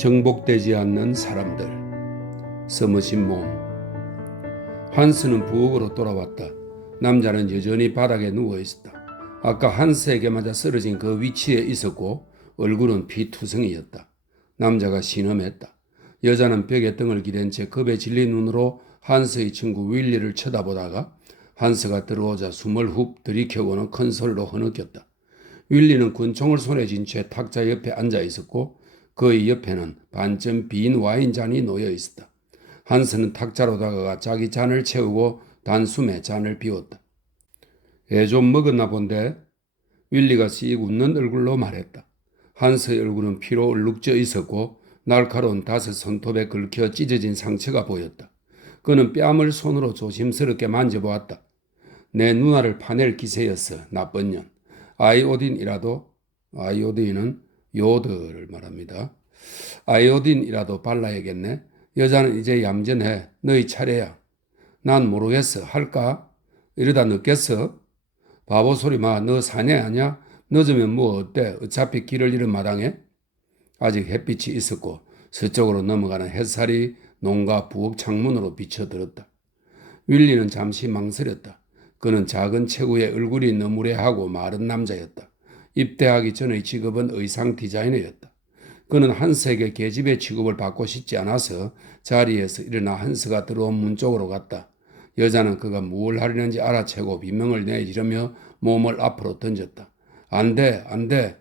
정복되지 않는 사람들. 서머신 몸. 한스는 부엌으로 돌아왔다. 남자는 여전히 바닥에 누워있었다. 아까 한스에게 맞아 쓰러진 그 위치에 있었고 얼굴은 피투성이었다. 남자가 신음했다. 여자는 벽에 등을 기댄 채 겁에 질린 눈으로 한스의 친구 윌리를 쳐다보다가 한스가 들어오자 숨을 훅 들이켜고는 큰 소리로 흐느꼈다. 윌리는 권총을 손에 쥔 채 탁자 옆에 앉아 있었고 그의 옆에는 반쯤 빈 와인잔이 놓여 있었다. 한스는 탁자로 다가가 자기 잔을 채우고 단숨에 잔을 비웠다. 애 좀 먹었나 본데? 윌리가 씩 웃는 얼굴로 말했다. 한스의 얼굴은 피로 얼룩져 있었고 날카로운 5 손톱에 긁혀 찢어진 상처가 보였다. 그는 뺨을 손으로 조심스럽게 만져보았다. 내 누나를 파낼 기세였어, 나쁜 년. 아이오딘은 요드를 말합니다. 아이오딘이라도 발라야겠네. 여자는 이제 얌전해. 너희 차례야. 난 모르겠어. 할까? 이러다 늦겠어? 바보 소리 마. 너 사내 아냐? 늦으면 뭐 어때? 어차피 길을 잃은 마당에? 아직 햇빛이 있었고 서쪽으로 넘어가는 햇살이 농가 부엌 창문으로 비쳐들었다. 윌리는 잠시 망설였다. 그는 작은 체구에 얼굴이 너무레하고 마른 남자였다. 입대하기 전의 직업은 의상 디자이너였다. 그는 한스에게 계집애 취급을 받고 싶지 않아서 자리에서 일어나 한스가 들어온 문 쪽으로 갔다. 여자는 그가 뭘 하려는지 알아채고 비명을 내지르며 몸을 앞으로 던졌다. 안 돼, 안 돼.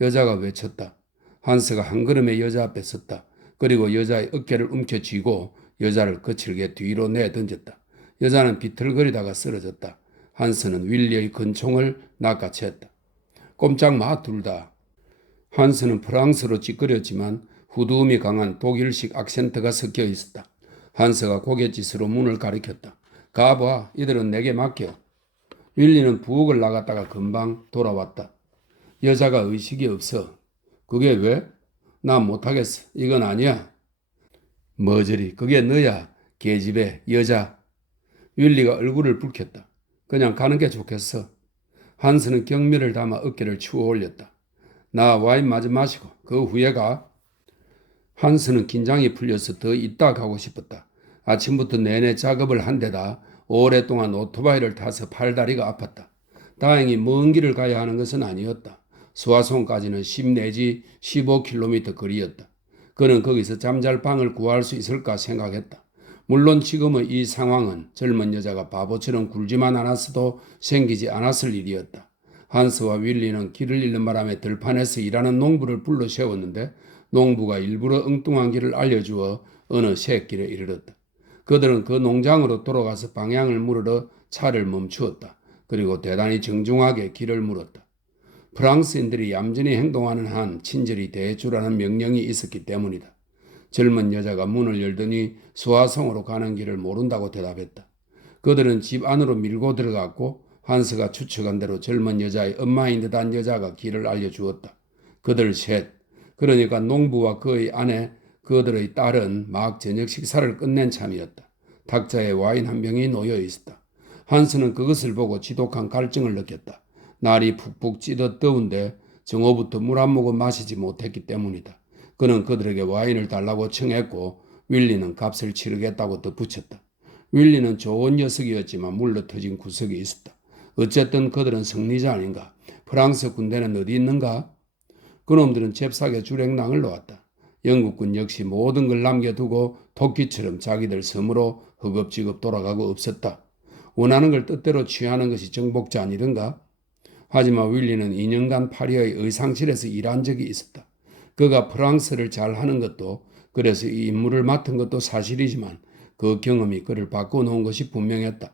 여자가 외쳤다. 한스가 한 걸음에 여자 앞에 섰다. 그리고 여자의 어깨를 움켜쥐고 여자를 거칠게 뒤로 내던졌다. 여자는 비틀거리다가 쓰러졌다. 한스는 윌리의 권총을 낚아챘다. 꼼짝 마, 둘 다. 한스는 프랑스로 찌끄렸지만 후두음이 강한 독일식 악센트가 섞여 있었다. 한스가 고갯짓으로 문을 가리켰다. 가봐, 이들은 내게 맡겨. 윌리는 부엌을 나갔다가 금방 돌아왔다. 여자가 의식이 없어. 그게 왜? 난 못하겠어. 이건 아니야. 머저리, 그게 너야. 계집애, 여자. 윌리가 얼굴을 붉혔다. 그냥 가는 게 좋겠어. 한스는 경멸을 담아 어깨를 추어 올렸다. 나 와인 마저 마시고 그 후에 가. 한스는 긴장이 풀려서 더 있다 가고 싶었다. 아침부터 내내 작업을 한 데다 오랫동안 오토바이를 타서 팔다리가 아팠다. 다행히 먼 길을 가야 하는 것은 아니었다. 수화성까지는 10 내지 15km 거리였다. 그는 거기서 잠잘 방을 구할 수 있을까 생각했다. 물론 지금의 이 상황은 젊은 여자가 바보처럼 굴지만 않았어도 생기지 않았을 일이었다. 한스와 윌리는 길을 잃는 바람에 들판에서 일하는 농부를 불러 세웠는데 농부가 일부러 엉뚱한 길을 알려주어 어느 새길에 이르렀다. 그들은 그 농장으로 돌아가서 방향을 물으러 차를 멈추었다. 그리고 대단히 정중하게 길을 물었다. 프랑스인들이 얌전히 행동하는 한 친절히 대해주라는 명령이 있었기 때문이다. 젊은 여자가 문을 열더니 수화성으로 가는 길을 모른다고 대답했다. 그들은 집 안으로 밀고 들어갔고 한스가 추측한 대로 젊은 여자의 엄마인 듯한 여자가 길을 알려주었다. 그들 셋, 그러니까 농부와 그의 아내, 그들의 딸은 막 저녁 식사를 끝낸 참이었다. 탁자에 와인 한 병이 놓여 있었다. 한스는 그것을 보고 지독한 갈증을 느꼈다. 날이 푹푹 찌듯 더운데 정오부터 물 한 모금 마시지 못했기 때문이다. 그는 그들에게 와인을 달라고 청했고 윌리는 값을 치르겠다고 덧붙였다. 윌리는 좋은 녀석이었지만 물러터진 구석이 있었다. 어쨌든 그들은 승리자 아닌가? 프랑스 군대는 어디 있는가? 그놈들은 잽싸게 주랭랑을 놓았다. 영국군 역시 모든 걸 남겨두고 토끼처럼 자기들 섬으로 허겁지겁 돌아가고 없었다. 원하는 걸 뜻대로 취하는 것이 정복자 아니던가? 하지만 윌리는 2년간 파리의 의상실에서 일한 적이 있었다. 그가 프랑스를 잘하는 것도 그래서 이 임무를 맡은 것도 사실이지만 그 경험이 그를 바꿔놓은 것이 분명했다.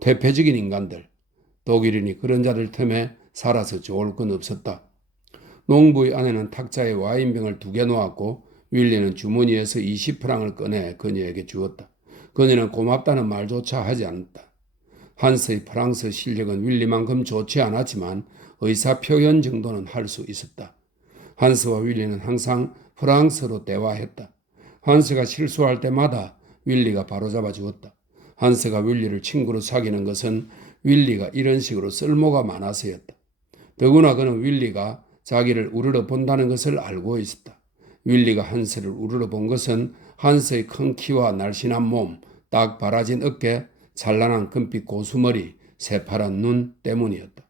퇴폐적인 인간들, 독일인이 그런 자들 틈에 살아서 좋을 건 없었다. 농부의 아내는 탁자에 와인병을 2개 놓았고 윌리는 주머니에서 20프랑을 꺼내 그녀에게 주었다. 그녀는 고맙다는 말조차 하지 않았다. 한스의 프랑스 실력은 윌리만큼 좋지 않았지만 의사 표현 정도는 할 수 있었다. 한스와 윌리는 항상 프랑스로 대화했다. 한스가 실수할 때마다 윌리가 바로잡아 주었다. 한스가 윌리를 친구로 사귀는 것은 윌리가 이런 식으로 쓸모가 많아서였다. 더구나 그는 윌리가 자기를 우러러 본다는 것을 알고 있었다. 윌리가 한스를 우르르 본 것은 한스의 큰 키와 날씬한 몸, 딱 바라진 어깨, 찬란한 금빛 고수머리, 새파란 눈 때문이었다.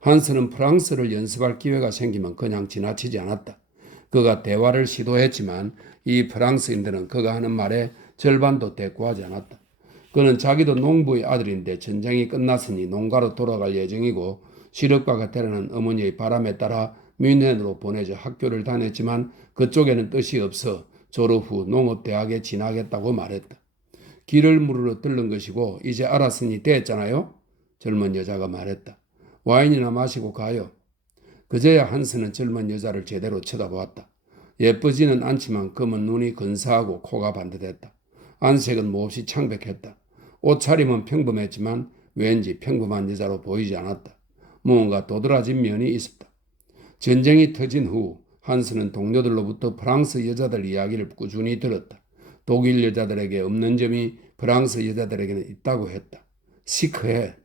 한스는 프랑스를 연습할 기회가 생기면 그냥 지나치지 않았다. 그가 대화를 시도했지만 이 프랑스인들은 그가 하는 말에 절반도 대꾸하지 않았다. 그는 자기도 농부의 아들인데 전쟁이 끝났으니 농가로 돌아갈 예정이고 시력과가 되라는 어머니의 바람에 따라 뮌헨으로 보내져 학교를 다녔지만 그쪽에는 뜻이 없어 졸업 후 농업대학에 진학했다고 말했다. 길을 물으러 들른 것이고 이제 알았으니 됐잖아요. 젊은 여자가 말했다. 와인이나 마시고 가요. 그제야 한스는 젊은 여자를 제대로 쳐다보았다. 예쁘지는 않지만 검은 눈이 근사하고 코가 반듯했다. 안색은 몹시 창백했다. 옷차림은 평범했지만 왠지 평범한 여자로 보이지 않았다. 무언가 도드라진 면이 있었다. 전쟁이 터진 후 한스는 동료들로부터 프랑스 여자들 이야기를 꾸준히 들었다. 독일 여자들에게 없는 점이 프랑스 여자들에게는 있다고 했다. 시크해.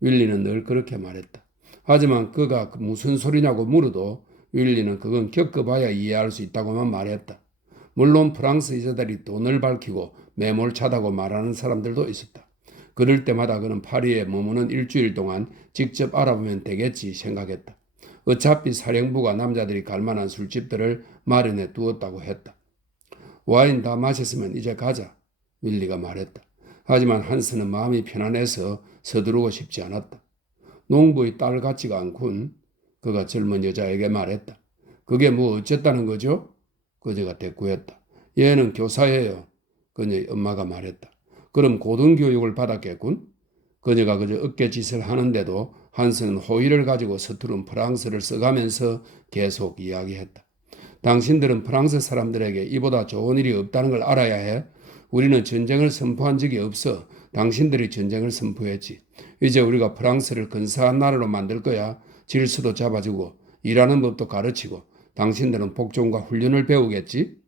윌리는 늘 그렇게 말했다. 하지만 그가 무슨 소리냐고 물어도 윌리는 그건 겪어봐야 이해할 수 있다고만 말했다. 물론 프랑스 여자들이 돈을 밝히고 매몰차다고 말하는 사람들도 있었다. 그럴 때마다 그는 파리에 머무는 일주일 동안 직접 알아보면 되겠지 생각했다. 어차피 사령부가 남자들이 갈 만한 술집들을 마련해 두었다고 했다. 와인 다 마셨으면 이제 가자. 윌리가 말했다. 하지만 한스는 마음이 편안해서 서두르고 싶지 않았다. 농부의 딸 같지가 않군. 그가 젊은 여자에게 말했다. 그게 뭐 어쨌다는 거죠? 그녀가 대꾸했다. 얘는 교사예요. 그녀의 엄마가 말했다. 그럼 고등교육을 받았겠군? 그녀가 그저 어깨짓을 하는데도 한스는 호의를 가지고 서투른 프랑스를 써가면서 계속 이야기했다. 당신들은 프랑스 사람들에게 이보다 좋은 일이 없다는 걸 알아야 해. 우리는 전쟁을 선포한 적이 없어. 당신들이 전쟁을 선포했지. 이제 우리가 프랑스를 근사한 나라로 만들 거야. 질서도 잡아주고 일하는 법도 가르치고 당신들은 복종과 훈련을 배우겠지?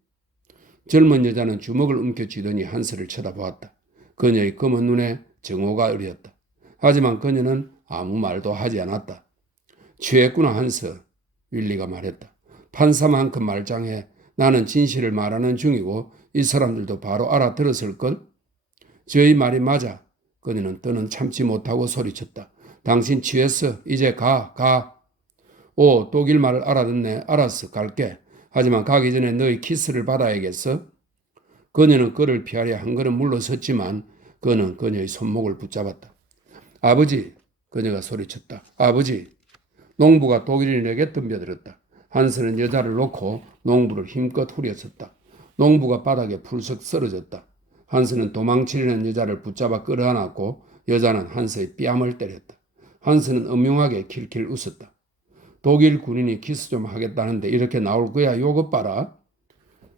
젊은 여자는 주먹을 움켜쥐더니 한스를 쳐다보았다. 그녀의 검은 눈에 정오가 어렸다. 하지만 그녀는 아무 말도 하지 않았다. 취했구나 한스. 윌리가 말했다. 판사만큼 말짱해. 나는 진실을 말하는 중이고 이 사람들도 바로 알아들었을걸? 저희 말이 맞아. 그녀는 더는 참지 못하고 소리쳤다. 당신 취했어. 이제 가. 오, 독일 말을 알아듣네. 알았어. 갈게. 하지만 가기 전에 너희 키스를 받아야겠어. 그녀는 그를 피하려 한 걸음 물러섰지만 그는 그녀의 손목을 붙잡았다. 아버지. 그녀가 소리쳤다. 아버지. 농부가 독일인에게 덤벼들었다. 한스는 여자를 놓고 농부를 힘껏 후렸었다. 농부가 바닥에 풀썩 쓰러졌다. 한스는 도망치려는 여자를 붙잡아 끌어안았고 여자는 한스의 뺨을 때렸다. 한스는 음흉하게 킬킬 웃었다. 독일 군인이 키스 좀 하겠다는데 이렇게 나올 거야. 요것 봐라.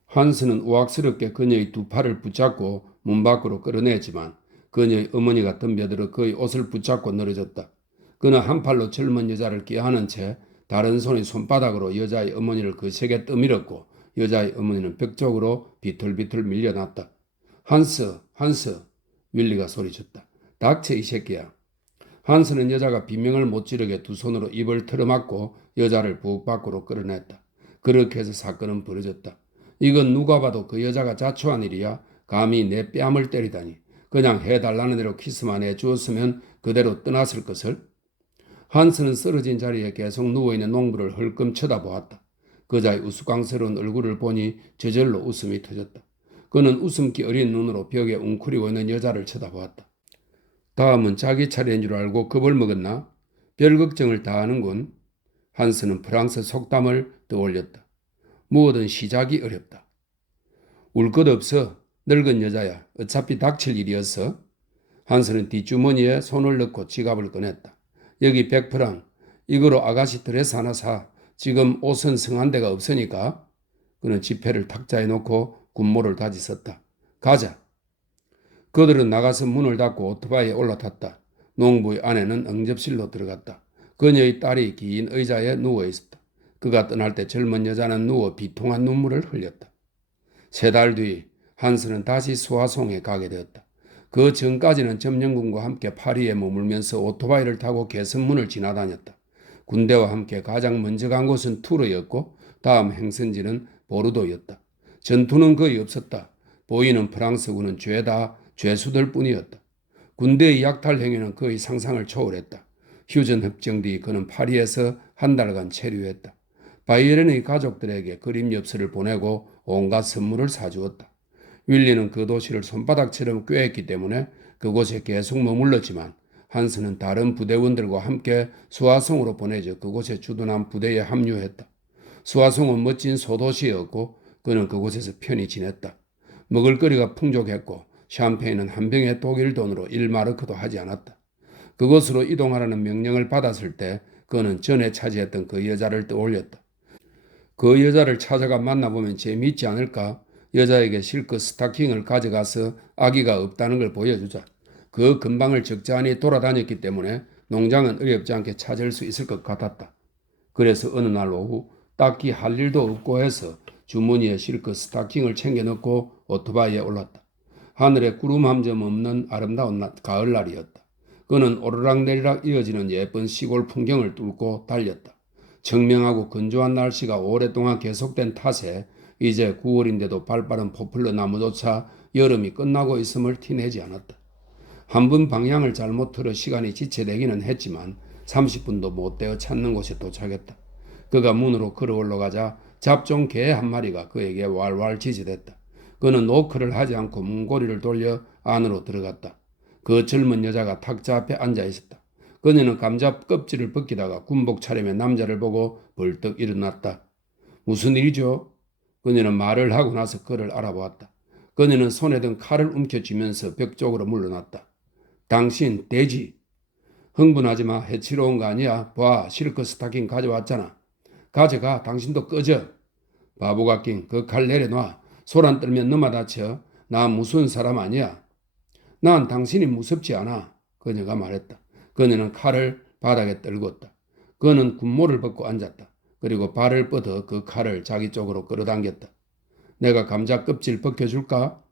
한스는 우악스럽게 그녀의 두 팔을 붙잡고 문 밖으로 끌어내지만 그녀의 어머니가 덤벼들어 그의 옷을 붙잡고 늘어졌다. 그는 한 팔로 젊은 여자를 끼어안은 채 다른 손의 손바닥으로 여자의 어머니를 거세게 떠밀었고 여자의 어머니는 벽 쪽으로 비틀비틀 밀려났다. 한스. 윌리가 소리쳤다. 닥쳐 이 새끼야. 한스는 여자가 비명을 못 지르게 두 손으로 입을 틀어막고 여자를 북 밖으로 끌어냈다. 그렇게 해서 사건은 벌어졌다. 이건 누가 봐도 그 여자가 자초한 일이야. 감히 내 뺨을 때리다니. 그냥 해달라는 대로 키스만 해주었으면 그대로 떠났을 것을. 한스는 쓰러진 자리에 계속 누워있는 농부를 헐끔 쳐다보았다. 그자의 우스꽝스러운 얼굴을 보니 저절로 웃음이 터졌다. 그는 웃음기 어린 눈으로 벽에 웅크리고 있는 여자를 쳐다보았다. 다음은 자기 차례인 줄 알고 겁을 먹었나? 별 걱정을 다 하는군. 한스는 프랑스 속담을 떠올렸다. 무엇든 시작이 어렵다. 울 것 없어. 늙은 여자야. 어차피 닥칠 일이었어. 한스는 뒷주머니에 손을 넣고 지갑을 꺼냈다. 여기 100프랑. 이거로 아가씨 드레스 하나 사. 지금 옷은 성한 데가 없으니까. 그는 지폐를 탁자에 놓고 군모를 다지 썼다. 가자. 그들은 나가서 문을 닫고 오토바이에 올라탔다. 농부의 아내는 응접실로 들어갔다. 그녀의 딸이 긴 의자에 누워 있었다. 그가 떠날 때 젊은 여자는 누워 비통한 눈물을 흘렸다. 3달 뒤 한스는 다시 수화송에 가게 되었다. 그 전까지는 점령군과 함께 파리에 머물면서 오토바이를 타고 개선문을 지나다녔다. 군대와 함께 가장 먼저 간 곳은 투르였고 다음 행선지는 보르도였다. 전투는 거의 없었다. 보이는 프랑스군은 죄다 죄수들 뿐이었다. 군대의 약탈 행위는 거의 상상을 초월했다. 휴전 협정 뒤 그는 파리에서 한 달간 체류했다. 바이에른의 가족들에게 그림 엽서를 보내고 온갖 선물을 사주었다. 윌리는 그 도시를 손바닥처럼 꿰었기 때문에 그곳에 계속 머물렀지만 한스는 다른 부대원들과 함께 수화성으로 보내져 그곳에 주둔한 부대에 합류했다. 수화성은 멋진 소도시였고 그는 그곳에서 편히 지냈다. 먹을거리가 풍족했고 샴페인은 한 병의 독일 돈으로 1마르크도 하지 않았다. 그곳으로 이동하라는 명령을 받았을 때 그는 전에 차지했던 그 여자를 떠올렸다. 그 여자를 찾아가 만나보면 재미있지 않을까? 여자에게 실크 스타킹을 가져가서 아기가 없다는 걸 보여주자. 그 근방을 적잖이 돌아다녔기 때문에 농장은 어렵지 않게 찾을 수 있을 것 같았다. 그래서 어느 날 오후 딱히 할 일도 없고 해서 주머니에 실크 스타킹을 챙겨 넣고 오토바이에 올랐다. 하늘에 구름 한 점 없는 아름다운 가을날이었다. 그는 오르락내리락 이어지는 예쁜 시골 풍경을 뚫고 달렸다. 청명하고 건조한 날씨가 오랫동안 계속된 탓에 이제 9월인데도 발빠른 포플러 나무조차 여름이 끝나고 있음을 티내지 않았다. 한 번 방향을 잘못 틀어 시간이 지체되기는 했지만 30분도 못 되어 찾는 곳에 도착했다. 그가 문으로 걸어 올라가자 잡종 개 한 마리가 그에게 왈왈 지지댔다. 그는 노크를 하지 않고 문고리를 돌려 안으로 들어갔다. 그 젊은 여자가 탁자 앞에 앉아 있었다. 그녀는 감자 껍질을 벗기다가 군복 차림의 남자를 보고 벌떡 일어났다. 무슨 일이죠? 그녀는 말을 하고 나서 그를 알아보았다. 그녀는 손에 든 칼을 움켜쥐면서 벽 쪽으로 물러났다. 당신 돼지. 흥분하지 마. 해치러 온 거 아니야. 봐, 실크 스타킹 가져왔잖아. 가져가. 당신도 꺼져. 바보가 낀 그 칼 내려놔. 소란 떨면 너마 다쳐. 나 무서운 사람 아니야. 난 당신이 무섭지 않아. 그녀가 말했다. 그녀는 칼을 바닥에 떨궜다. 그는 군모를 벗고 앉았다. 그리고 발을 뻗어 그 칼을 자기 쪽으로 끌어당겼다. 내가 감자 껍질 벗겨줄까?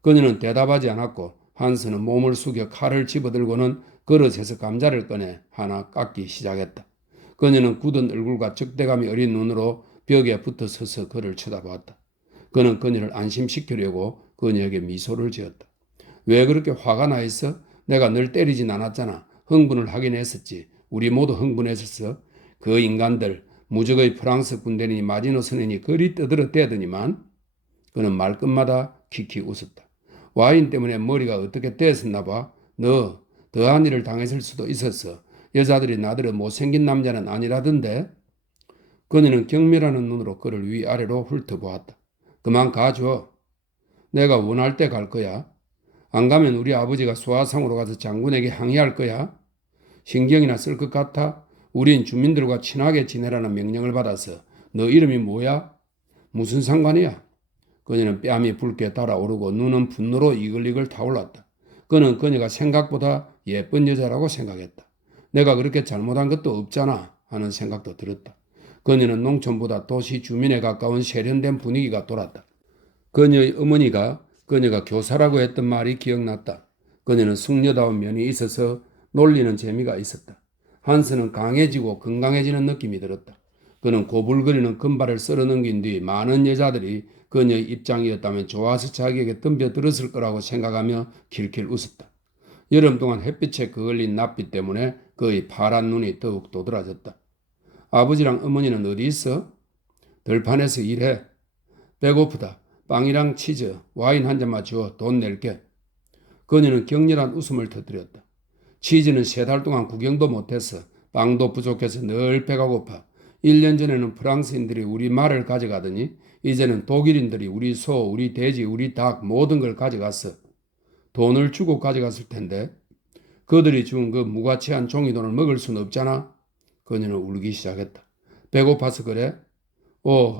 그녀는 대답하지 않았고 한스는 몸을 숙여 칼을 집어들고는 그릇에서 감자를 꺼내 하나 깎기 시작했다. 그녀는 굳은 얼굴과 적대감이 어린 눈으로 벽에 붙어 서서 그를 쳐다보았다. 그는 그녀를 안심시키려고 그녀에게 미소를 지었다. 왜 그렇게 화가 나 있어? 내가 널 때리진 않았잖아. 흥분을 하긴 했었지. 우리 모두 흥분했었어. 그 인간들, 무적의 프랑스 군대니 마지노 선생이 그리 떠들어대더니만. 그는 말끝마다 킥킥 웃었다. 와인 때문에 머리가 어떻게 떼었나 봐. 너 더한 일을 당했을 수도 있었어. 여자들이 나더러 못생긴 남자는 아니라던데. 그녀는 경멸하는 눈으로 그를 위아래로 훑어보았다. 그만 가줘. 내가 원할 때 갈 거야. 안 가면 우리 아버지가 수하상으로 가서 장군에게 항의할 거야. 신경이나 쓸 것 같아? 우린 주민들과 친하게 지내라는 명령을 받아서. 너 이름이 뭐야? 무슨 상관이야? 그녀는 뺨이 붉게 달아오르고 눈은 분노로 이글이글 타올랐다. 그는 그녀가 생각보다 예쁜 여자라고 생각했다. 내가 그렇게 잘못한 것도 없잖아 하는 생각도 들었다. 그녀는 농촌보다 도시 주민에 가까운 세련된 분위기가 돌았다. 그녀의 어머니가 그녀가 교사라고 했던 말이 기억났다. 그녀는 숙녀다운 면이 있어서 놀리는 재미가 있었다. 한스는 강해지고 건강해지는 느낌이 들었다. 그는 고불거리는 금발을 썰어넘긴 뒤 많은 여자들이 그녀의 입장이었다면 좋아서 자기에게 덤벼들었을 거라고 생각하며 킬킬 웃었다. 여름 동안 햇빛에 그을린 낯빛 때문에 그의 파란 눈이 더욱 도드라졌다. 아버지랑 어머니는 어디 있어? 들판에서 일해. 배고프다. 빵이랑 치즈, 와인 한 잔만 줘. 돈 낼게. 그녀는 격렬한 웃음을 터뜨렸다. 치즈는 3달 동안 구경도 못했어. 빵도 부족해서 늘 배가 고파. 1년 전에는 프랑스인들이 우리 말을 가져가더니 이제는 독일인들이 우리 소, 우리 돼지, 우리 닭 모든 걸 가져갔어. 돈을 주고 가져갔을 텐데 그들이 준 그 무가치한 종이돈을 먹을 수는 없잖아. 그녀는 울기 시작했다. 배고파서 그래?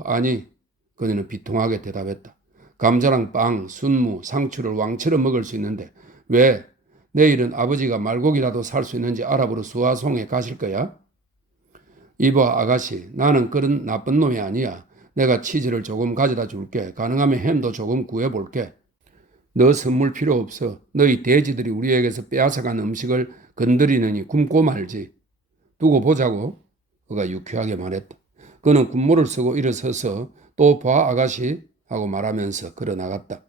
아니. 그녀는 비통하게 대답했다. 감자랑 빵, 순무, 상추를 왕처럼 먹을 수 있는데 왜? 내일은 아버지가 말고기라도 살 수 있는지 알아보러 수화송에 가실 거야? 이봐 아가씨, 나는 그런 나쁜 놈이 아니야. 내가 치즈를 조금 가져다 줄게. 가능하면 햄도 조금 구해볼게. 너 선물 필요 없어. 너희 돼지들이 우리에게서 빼앗아간 음식을 건드리느니 굶고 말지. 두고 보자고. 그가 유쾌하게 말했다. 그는 군모를 쓰고 일어서서 또 봐 아가씨. 하고 말하면서 걸어 나갔다.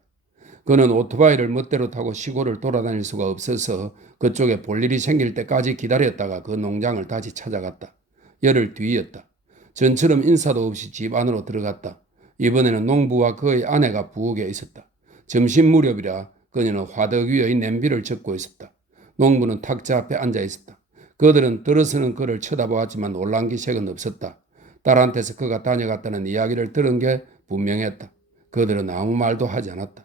그는 오토바이를 멋대로 타고 시골을 돌아다닐 수가 없어서 그쪽에 볼 일이 생길 때까지 기다렸다가 그 농장을 다시 찾아갔다. 열흘 뒤였다. 전처럼 인사도 없이 집 안으로 들어갔다. 이번에는 농부와 그의 아내가 부엌에 있었다. 점심 무렵이라 그녀는 화덕 위의 냄비를 적고 있었다. 농부는 탁자 앞에 앉아 있었다. 그들은 들어서는 그를 쳐다보았지만 놀란 기색은 없었다. 딸한테서 그가 다녀갔다는 이야기를 들은 게 분명했다. 그들은 아무 말도 하지 않았다.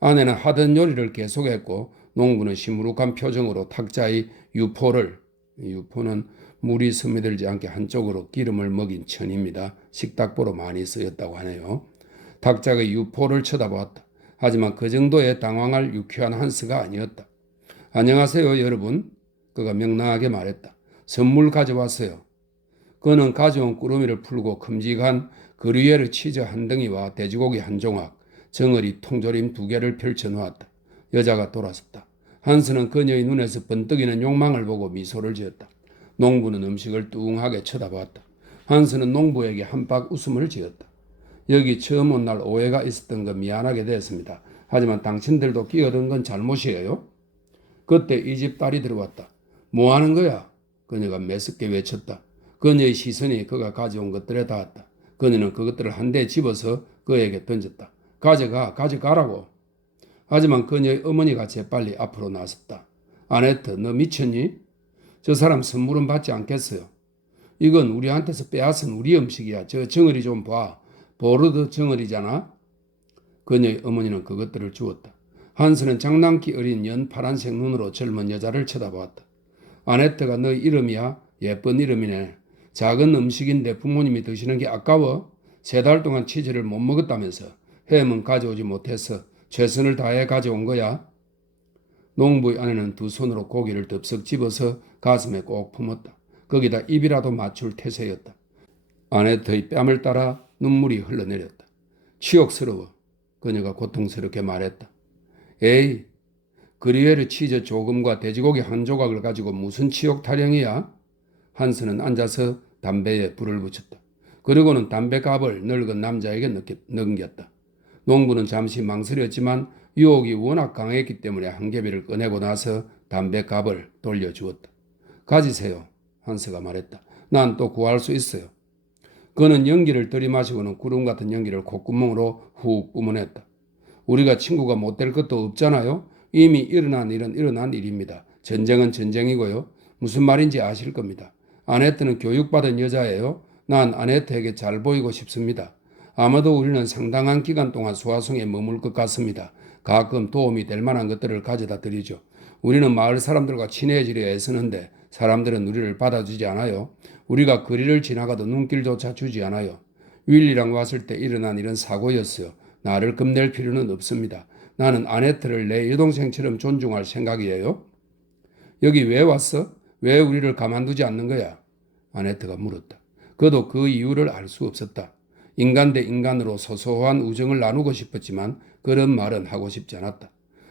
아내는 하던 요리를 계속했고 농부는 시무룩한 표정으로 탁자의 유포는 물이 스며들지 않게 한쪽으로 기름을 먹인 천입니다. 식탁보로 많이 쓰였다고 하네요. 탁자의 유포를 쳐다보았다. 하지만 그 정도에 당황할 유쾌한 한스가 아니었다. 안녕하세요 여러분. 그가 명랑하게 말했다. 선물 가져왔어요. 그는 가져온 꾸러미를 풀고 큼직한 그리에르 치즈 한 덩이와 돼지고기 한 조각, 정어리 통조림 2개를 펼쳐놓았다. 여자가 돌아섰다. 한스는 그녀의 눈에서 번뜩이는 욕망을 보고 미소를 지었다. 농부는 음식을 뚱하게 쳐다보았다. 한스는 농부에게 한박 웃음을 지었다. 여기 처음 온 날 오해가 있었던 건 미안하게 됐습니다. 하지만 당신들도 끼어든 건 잘못이에요. 그때 이 집 딸이 들어왔다. 뭐 하는 거야? 그녀가 매섭게 외쳤다. 그녀의 시선이 그가 가져온 것들에 닿았다. 그녀는 그것들을 한 대 집어서 그에게 던졌다. 가져가라고. 하지만 그녀의 어머니가 재빨리 앞으로 나섰다. 아네트, 너 미쳤니? 저 사람 선물은 받지 않겠어요. 이건 우리한테서 빼앗은 우리 음식이야. 저 정어리 좀 봐. 보르드 정어리잖아. 그녀의 어머니는 그것들을 주었다. 한스는 장난기 어린 연 파란색 눈으로 젊은 여자를 쳐다보았다. 아네트가 너 이름이야? 예쁜 이름이네. 작은 음식인데 부모님이 드시는 게 아까워? 3달 동안 치즈를 못 먹었다면서 햄은 가져오지 못해서 최선을 다해 가져온 거야? 농부의 아내는 두 손으로 고기를 덥석 집어서 가슴에 꼭 품었다. 거기다 입이라도 맞출 태세였다. 아네트의 뺨을 따라 눈물이 흘러내렸다. 치욕스러워. 그녀가 고통스럽게 말했다. 에이, 그리에르 치즈 조금과 돼지고기 한 조각을 가지고 무슨 치욕 타령이야? 한스는 앉아서 담배에 불을 붙였다. 그리고는 담배갑을 늙은 남자에게 넘겼다. 농부는 잠시 망설였지만 유혹이 워낙 강했기 때문에 한 개비를 꺼내고 나서 담배갑을 돌려주었다. 가지세요. 한스가 말했다. 난 또 구할 수 있어요. 그는 연기를 들이마시고는 구름 같은 연기를 콧구멍으로 훅 뿜어냈다. 우리가 친구가 못 될 것도 없잖아요. 이미 일어난 일은 일어난 일입니다. 전쟁은 전쟁이고요. 무슨 말인지 아실 겁니다. 아네트는 교육받은 여자예요. 난 아네트에게 잘 보이고 싶습니다. 아마도 우리는 상당한 기간 동안 소화성에 머물 것 같습니다. 가끔 도움이 될 만한 것들을 가져다 드리죠. 우리는 마을 사람들과 친해지려 애쓰는데 사람들은 우리를 받아주지 않아요. 우리가 거리를 지나가도 눈길조차 주지 않아요. 윌리랑 왔을 때 일어난 일은 사고였어요. 나를 겁낼 필요는 없습니다. 나는 아네트를 내 여동생처럼 존중할 생각이에요. 여기 왜 왔어? 왜 우리를 가만두지 않는 거야? 아네트가 물었다. 그도 그 이유를 알 수 없었다. 인간 대 인간으로 소소한 우정을 나누고 싶었지만 그런 말은 하고 싶지 않았다.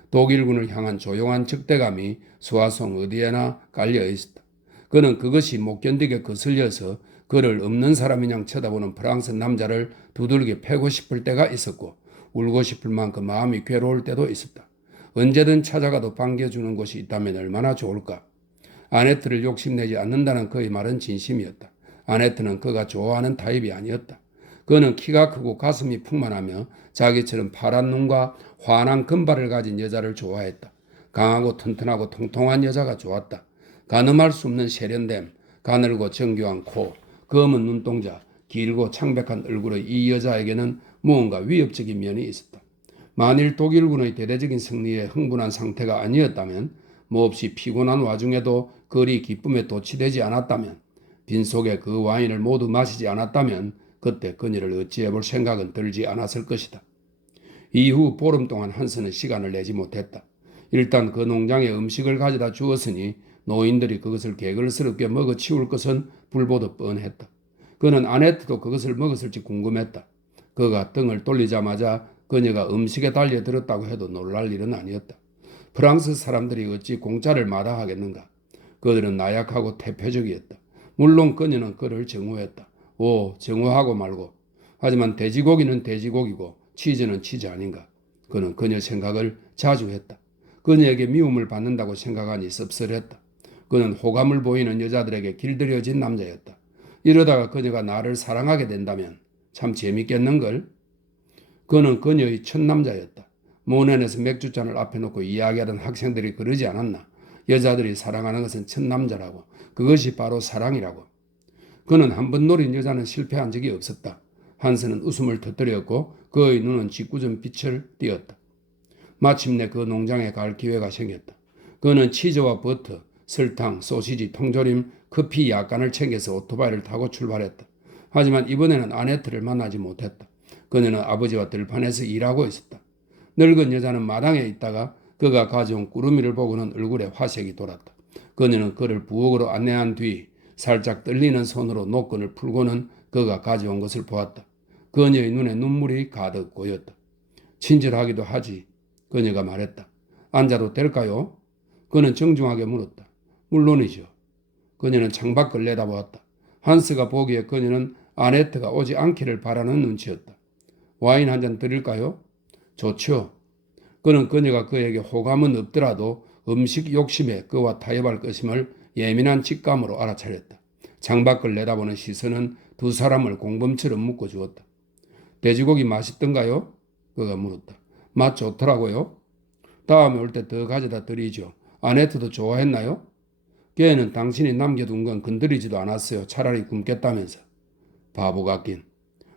독일군을 향한 조용한 적대감이 수화성 어디에나 깔려 있었다. 그는 그것이 못 견디게 거슬려서 그를 없는 사람이냥 쳐다보는 프랑스 남자를 두들겨 패고 싶을 때가 있었고 울고 싶을 만큼 마음이 괴로울 때도 있었다. 언제든 찾아가도 반겨주는 곳이 있다면 얼마나 좋을까. 아네트를 욕심내지 않는다는 그의 말은 진심이었다. 아네트는 그가 좋아하는 타입이 아니었다. 그는 키가 크고 가슴이 풍만하며 자기처럼 파란 눈과 환한 금발을 가진 여자를 좋아했다. 강하고 튼튼하고 통통한 여자가 좋았다. 가늠할 수 없는 세련됨, 가늘고 정교한 코, 검은 눈동자, 길고 창백한 얼굴의 이 여자에게는 무언가 위협적인 면이 있었다. 만일 독일군의 대대적인 승리에 흥분한 상태가 아니었다면, 몹시 피곤한 와중에도 그리 기쁨에 도취되지 않았다면, 빈속에 그 와인을 모두 마시지 않았다면 그때 그녀를 어찌해 볼 생각은 들지 않았을 것이다. 이후 보름 동안 한스는 시간을 내지 못했다. 일단 그 농장에 음식을 가져다 주었으니 노인들이 그것을 개걸스럽게 먹어치울 것은 불보듯 뻔했다. 그는 아네트도 그것을 먹었을지 궁금했다. 그가 등을 돌리자마자 그녀가 음식에 달려들었다고 해도 놀랄 일은 아니었다. 프랑스 사람들이 어찌 공짜를 마다하겠는가. 그들은 나약하고 태폐적이었다. 물론 그녀는 그를 정오했다. 정오하고 말고. 하지만 돼지고기는 돼지고기고 취지는 취지 아닌가. 그는 그녀 생각을 자주 했다. 그녀에게 미움을 받는다고 생각하니 씁쓸했다. 그는 호감을 보이는 여자들에게 길들여진 남자였다. 이러다가 그녀가 나를 사랑하게 된다면 참 재밌겠는걸? 그는 그녀의 첫 남자였다. 모넨에서 맥주잔을 앞에 놓고 이야기하던 학생들이 그러지 않았나. 여자들이 사랑하는 것은 첫 남자라고. 그것이 바로 사랑이라고. 그는 한 번 노린 여자는 실패한 적이 없었다. 한스는 웃음을 터뜨렸고 그의 눈은 짓궂은 빛을 띠었다. 마침내 그 농장에 갈 기회가 생겼다. 그는 치즈와 버터, 설탕, 소시지, 통조림, 커피 약간을 챙겨서 오토바이를 타고 출발했다. 하지만 이번에는 아네트를 만나지 못했다. 그녀는 아버지와 들판에서 일하고 있었다. 늙은 여자는 마당에 있다가 그가 가져온 꾸러미를 보고는 얼굴에 화색이 돌았다. 그녀는 그를 부엌으로 안내한 뒤 살짝 떨리는 손으로 노끈을 풀고는 그가 가져온 것을 보았다. 그녀의 눈에 눈물이 가득 고였다. 친절하기도 하지. 그녀가 말했다. 앉아도 될까요? 그는 정중하게 물었다. 물론이죠. 그녀는 창밖을 내다보았다. 한스가 보기에 그녀는 아네트가 오지 않기를 바라는 눈치였다. 와인 한 잔 드릴까요? 좋죠. 그는 그녀가 그에게 호감은 없더라도 음식 욕심에 그와 타협할 것임을 예민한 직감으로 알아차렸다. 창밖을 내다보는 시선은 두 사람을 공범처럼 묶어주었다. 돼지고기 맛있던가요? 그가 물었다. 맛 좋더라고요. 다음에 올 때 더 가져다 드리죠. 아네트도 좋아했나요? 걔는 당신이 남겨둔 건 건드리지도 않았어요. 차라리 굶겠다면서. 바보 같긴.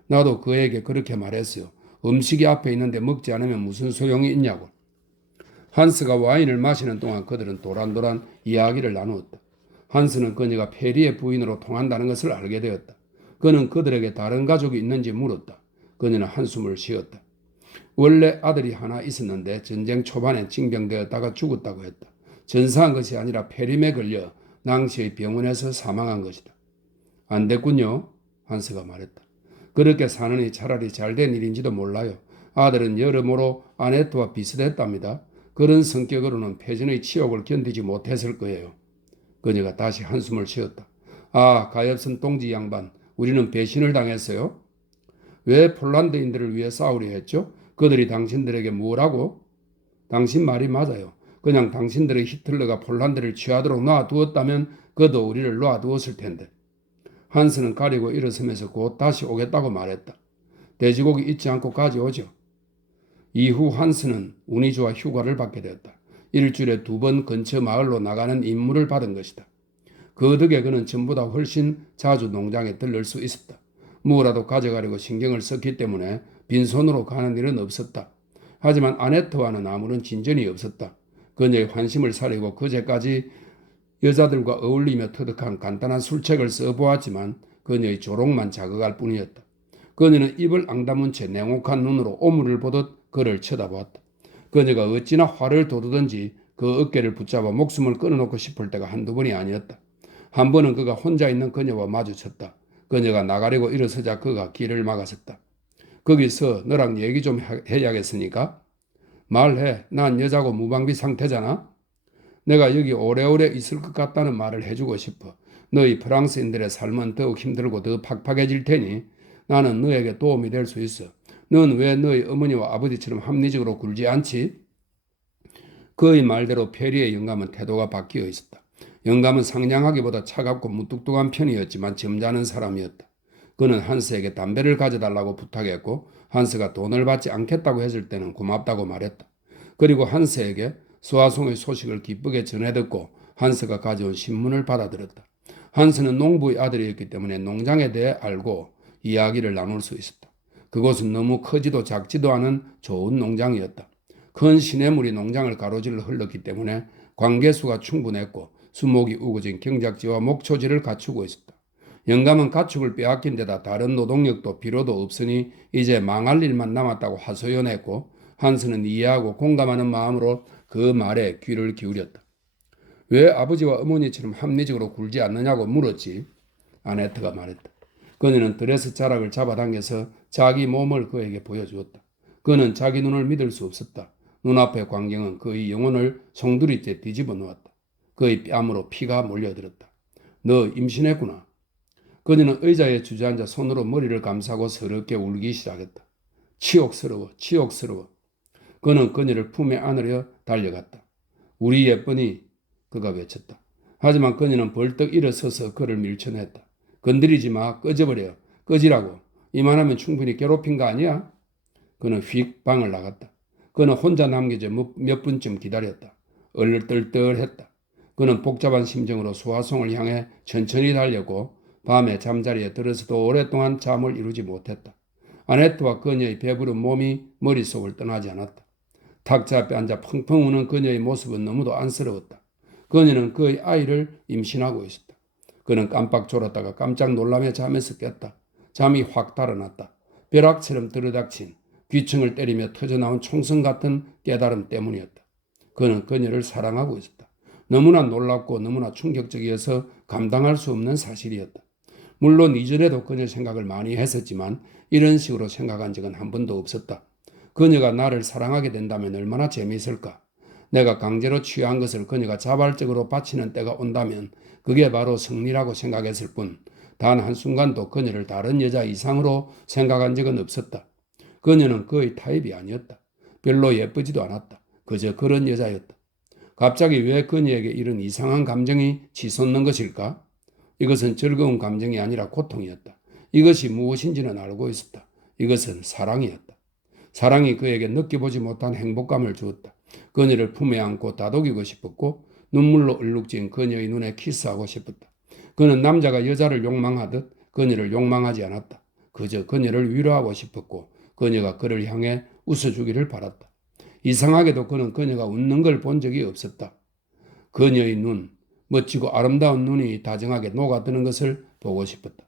나도 그에게 그렇게 말했어요. 음식이 앞에 있는데 먹지 않으면 무슨 소용이 있냐고. 한스가 와인을 마시는 동안 그들은 도란도란 이야기를 나누었다. 한스는 그녀가 페리의 부인으로 통한다는 것을 알게 되었다. 그는 그들에게 다른 가족이 있는지 물었다. 그녀는 한숨을 쉬었다. 원래 아들이 하나 있었는데 전쟁 초반에 징병되었다가 죽었다고 했다. 전사한 것이 아니라 폐렴에 걸려 낭시의 병원에서 사망한 것이다. 안 됐군요. 한스가 말했다. 그렇게 사느니 차라리 잘된 일인지도 몰라요. 아들은 여러모로 아네트와 비슷했답니다. 그런 성격으로는 패전의 치욕을 견디지 못했을 거예요. 그녀가 다시 한숨을 쉬었다. 아, 가엾은 동지 양반, 우리는 배신을 당했어요? 왜 폴란드인들을 위해 싸우려 했죠? 그들이 당신들에게 뭐라고? 당신 말이 맞아요. 그냥 당신들의 히틀러가 폴란드를 취하도록 놔두었다면 그도 우리를 놔두었을 텐데. 한스는 가리고 일어서면서 곧 다시 오겠다고 말했다. 돼지고기 잊지 않고 가져오죠. 이후 한스는 운이 좋아 휴가를 받게 되었다. 일주일에 2번 근처 마을로 나가는 임무를 받은 것이다. 그 덕에 그는 전보다 훨씬 자주 농장에 들를 수 있었다. 무엇라도 가져가려고 신경을 썼기 때문에 빈손으로 가는 일은 없었다. 하지만 아네트와는 아무런 진전이 없었다. 그녀의 환심을 사려고 그제까지 여자들과 어울리며 터득한 간단한 술책을 써보았지만 그녀의 조롱만 자극할 뿐이었다. 그녀는 입을 앙다문 채 냉혹한 눈으로 오물을 보듯 그를 쳐다보았다. 그녀가 어찌나 화를 돋우든지 그 어깨를 붙잡아 목숨을 끊어놓고 싶을 때가 한두 번이 아니었다. 한 번은 그가 혼자 있는 그녀와 마주쳤다. 그녀가 나가려고 일어서자 그가 길을 막았었다. 거기서 너랑 얘기 좀 해야겠으니까? 말해. 난 여자고 무방비 상태잖아. 내가 여기 오래오래 있을 것 같다는 말을 해주고 싶어. 너희 프랑스인들의 삶은 더욱 힘들고 더 팍팍해질 테니 나는 너에게 도움이 될 수 있어. 넌 왜 너희 어머니와 아버지처럼 합리적으로 굴지 않지? 그의 말대로 페리의 영감은 태도가 바뀌어 있었다. 영감은 상냥하기보다 차갑고 무뚝뚝한 편이었지만 점잖은 사람이었다. 그는 한스에게 담배를 가져달라고 부탁했고 한스가 돈을 받지 않겠다고 했을 때는 고맙다고 말했다. 그리고 한스에게 수아송의 소식을 기쁘게 전해듣고 한스가 가져온 신문을 받아들였다. 한스는 농부의 아들이었기 때문에 농장에 대해 알고 이야기를 나눌 수 있었다. 그곳은 너무 크지도 작지도 않은 좋은 농장이었다. 큰 시냇물이 농장을 가로질러 흘렀기 때문에 관계수가 충분했고 수목이 우거진 경작지와 목초지를 갖추고 있었다. 영감은 가축을 빼앗긴 데다 다른 노동력도 비료도 없으니 이제 망할 일만 남았다고 하소연했고 한스는 이해하고 공감하는 마음으로 그 말에 귀를 기울였다. 왜 아버지와 어머니처럼 합리적으로 굴지 않느냐고 물었지. 아네트가 말했다. 그녀는 드레스 자락을 잡아당겨서 자기 몸을 그에게 보여주었다. 그는 자기 눈을 믿을 수 없었다. 눈앞의 광경은 그의 영혼을 송두리째 뒤집어 놓았다. 그의 뺨으로 피가 몰려들었다. 너 임신했구나. 그녀는 의자에 주저앉아 손으로 머리를 감싸고 서럽게 울기 시작했다. 치욕스러워, 치욕스러워. 그는 그녀를 품에 안으려 달려갔다. 우리 예쁜이, 그가 외쳤다. 하지만 그녀는 벌떡 일어서서 그를 밀쳐냈다. 건드리지 마, 꺼져버려, 꺼지라고. 이만하면 충분히 괴롭힌 거 아니야? 그는 휙 방을 나갔다. 그는 혼자 남겨져 몇 분쯤 기다렸다. 얼떨떨했다. 그는 복잡한 심정으로 수화송을 향해 천천히 달렸고 밤에 잠자리에 들어서도 오랫동안 잠을 이루지 못했다. 아네트와 그녀의 배부른 몸이 머릿속을 떠나지 않았다. 탁자 앞에 앉아 펑펑 우는 그녀의 모습은 너무도 안쓰러웠다. 그녀는 그의 아이를 임신하고 있었다. 그는 깜빡 졸았다가 깜짝 놀라며 잠에서 깼다. 잠이 확 달아났다. 벼락처럼 들이닥친 귀층을 때리며 터져나온 총성 같은 깨달음 때문이었다. 그는 그녀를 사랑하고 있었다. 너무나 놀랍고 너무나 충격적이어서 감당할 수 없는 사실이었다. 물론 이전에도 그녀 생각을 많이 했었지만 이런 식으로 생각한 적은 한 번도 없었다. 그녀가 나를 사랑하게 된다면 얼마나 재미있을까? 내가 강제로 취한 것을 그녀가 자발적으로 바치는 때가 온다면 그게 바로 승리라고 생각했을 뿐 단 한순간도 그녀를 다른 여자 이상으로 생각한 적은 없었다. 그녀는 그의 타입이 아니었다. 별로 예쁘지도 않았다. 그저 그런 여자였다. 갑자기 왜 그녀에게 이런 이상한 감정이 치솟는 것일까? 이것은 즐거운 감정이 아니라 고통이었다. 이것이 무엇인지는 알고 있었다. 이것은 사랑이었다. 사랑이 그에게 느껴보지 못한 행복감을 주었다. 그녀를 품에 안고 다독이고 싶었고 눈물로 얼룩진 그녀의 눈에 키스하고 싶었다. 그는 남자가 여자를 욕망하듯 그녀를 욕망하지 않았다. 그저 그녀를 위로하고 싶었고 그녀가 그를 향해 웃어주기를 바랐다. 이상하게도 그는 그녀가 웃는 걸 본 적이 없었다. 그녀의 눈, 멋지고 아름다운 눈이 다정하게 녹아드는 것을 보고 싶었다.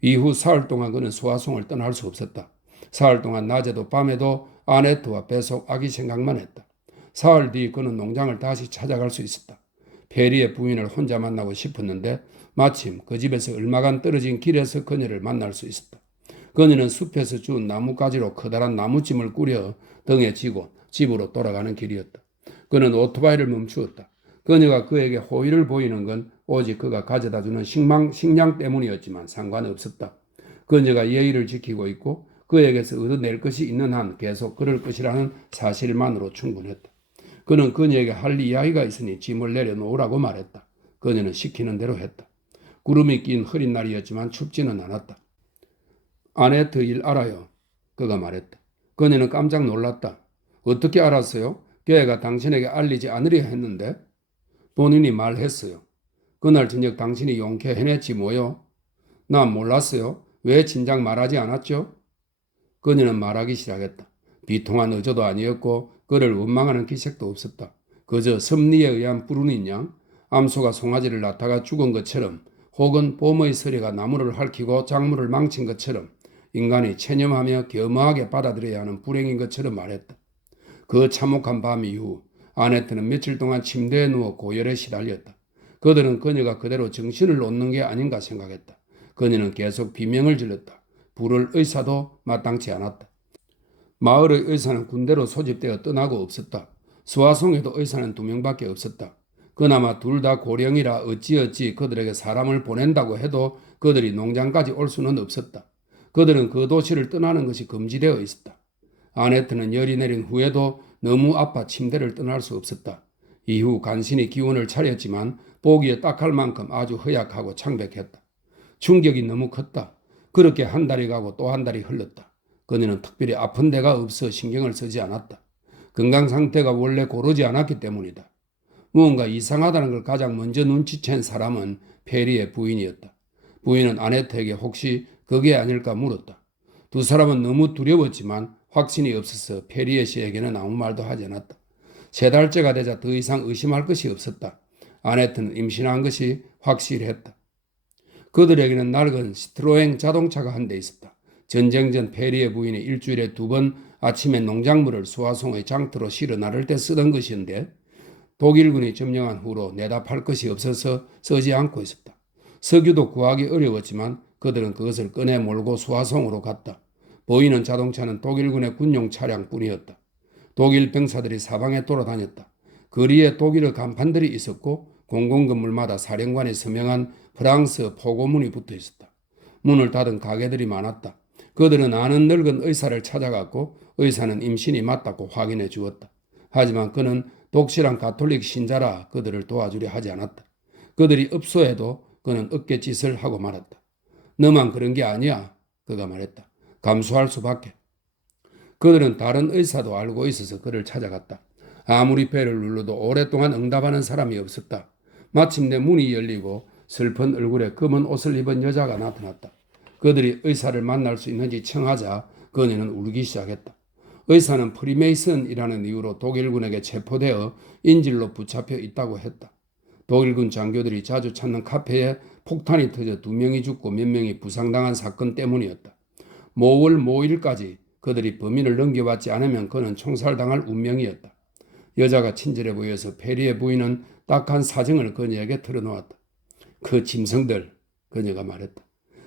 이후 사흘 동안 그는 수화송을 떠날 수 없었다. 사흘 동안 낮에도 밤에도 아네트와 배속 아기 생각만 했다. 사흘 뒤 그는 농장을 다시 찾아갈 수 있었다. 페리의 부인을 혼자 만나고 싶었는데 마침 그 집에서 얼마간 떨어진 길에서 그녀를 만날 수 있었다. 그녀는 숲에서 주운 나뭇가지로 커다란 나무찜을 꾸려 등에 지고 집으로 돌아가는 길이었다. 그는 오토바이를 멈추었다. 그녀가 그에게 호의를 보이는 건 오직 그가 가져다주는 식량 때문이었지만 상관없었다. 그녀가 예의를 지키고 있고 그에게서 얻어낼 것이 있는 한 계속 그럴 것이라는 사실만으로 충분했다. 그는 그녀에게 할 이야기가 있으니 짐을 내려놓으라고 말했다. 그녀는 시키는 대로 했다. 구름이 낀 흐린 날이었지만 춥지는 않았다. 아네트 일 알아요. 그가 말했다. 그녀는 깜짝 놀랐다. 어떻게 알았어요? 걔가 당신에게 알리지 않으려 했는데? 본인이 말했어요. 그날 저녁 당신이 용케 해냈지 뭐요? 난 몰랐어요. 왜 진작 말하지 않았죠? 그녀는 말하기 시작했다. 비통한 어조도 아니었고 그를 원망하는 기색도 없었다. 그저 섭리에 의한 불운인 양, 암소가 송아지를 낳다가 죽은 것처럼 혹은 봄의 서리가 나무를 핥히고 작물을 망친 것처럼 인간이 체념하며 겸허하게 받아들여야 하는 불행인 것처럼 말했다. 그 참혹한 밤 이후 아네트는 며칠 동안 침대에 누워 고열에 시달렸다. 그들은 그녀가 그대로 정신을 놓는 게 아닌가 생각했다. 그녀는 계속 비명을 질렀다. 부를 의사도 마땅치 않았다. 마을의 의사는 군대로 소집되어 떠나고 없었다. 수화송에도 의사는 2명밖에 없었다. 그나마 둘 다 고령이라 어찌어찌 그들에게 사람을 보낸다고 해도 그들이 농장까지 올 수는 없었다. 그들은 그 도시를 떠나는 것이 금지되어 있었다. 아네트는 열이 내린 후에도 너무 아파 침대를 떠날 수 없었다. 이후 간신히 기운을 차렸지만 보기에 딱할 만큼 아주 허약하고 창백했다. 충격이 너무 컸다. 그렇게 한 달이 가고 또 한 달이 흘렀다. 그녀는 특별히 아픈 데가 없어 신경을 쓰지 않았다. 건강 상태가 원래 고르지 않았기 때문이다. 무언가 이상하다는 걸 가장 먼저 눈치챈 사람은 페리의 부인이었다. 부인은 아네트에게 혹시 그게 아닐까 물었다. 두 사람은 너무 두려웠지만 확신이 없어서 페리에 씨에게는 아무 말도 하지 않았다. 3달째가 되자 더 이상 의심할 것이 없었다. 아네트는 임신한 것이 확실했다. 그들에게는 낡은 시트로엥 자동차가 한 대 있었다. 전쟁 전 페리의 부인이 일주일에 2번 아침에 농작물을 수화송의 장터로 실어 나를 때 쓰던 것인데 독일군이 점령한 후로 내다 팔 것이 없어서 쓰지 않고 있었다. 석유도 구하기 어려웠지만 그들은 그것을 꺼내 몰고 수화송으로 갔다. 보이는 자동차는 독일군의 군용 차량뿐이었다. 독일 병사들이 사방에 돌아다녔다. 거리에 독일의 간판들이 있었고 공공건물마다 사령관이 서명한 프랑스 포고문이 붙어 있었다. 문을 닫은 가게들이 많았다. 그들은 아는 늙은 의사를 찾아갔고 의사는 임신이 맞다고 확인해 주었다. 하지만 그는 독실한 가톨릭 신자라 그들을 도와주려 하지 않았다. 그들이 읍소해도 그는 어깨짓을 하고 말았다. 너만 그런 게 아니야. 그가 말했다. 감수할 수밖에. 그들은 다른 의사도 알고 있어서 그를 찾아갔다. 아무리 배를 눌러도 오랫동안 응답하는 사람이 없었다. 마침내 문이 열리고 슬픈 얼굴에 검은 옷을 입은 여자가 나타났다. 그들이 의사를 만날 수 있는지 청하자 그녀는 울기 시작했다. 의사는 프리메이슨이라는 이유로 독일군에게 체포되어 인질로 붙잡혀 있다고 했다. 독일군 장교들이 자주 찾는 카페에 폭탄이 터져 2명이 죽고 몇 명이 부상당한 사건 때문이었다. 모월 모일까지 그들이 범인을 넘겨받지 않으면 그는 총살당할 운명이었다. 여자가 친절해 보여서 페리의 부인은 딱한 사정을 그녀에게 털어놓았다. 그 짐승들, 그녀가 말했다.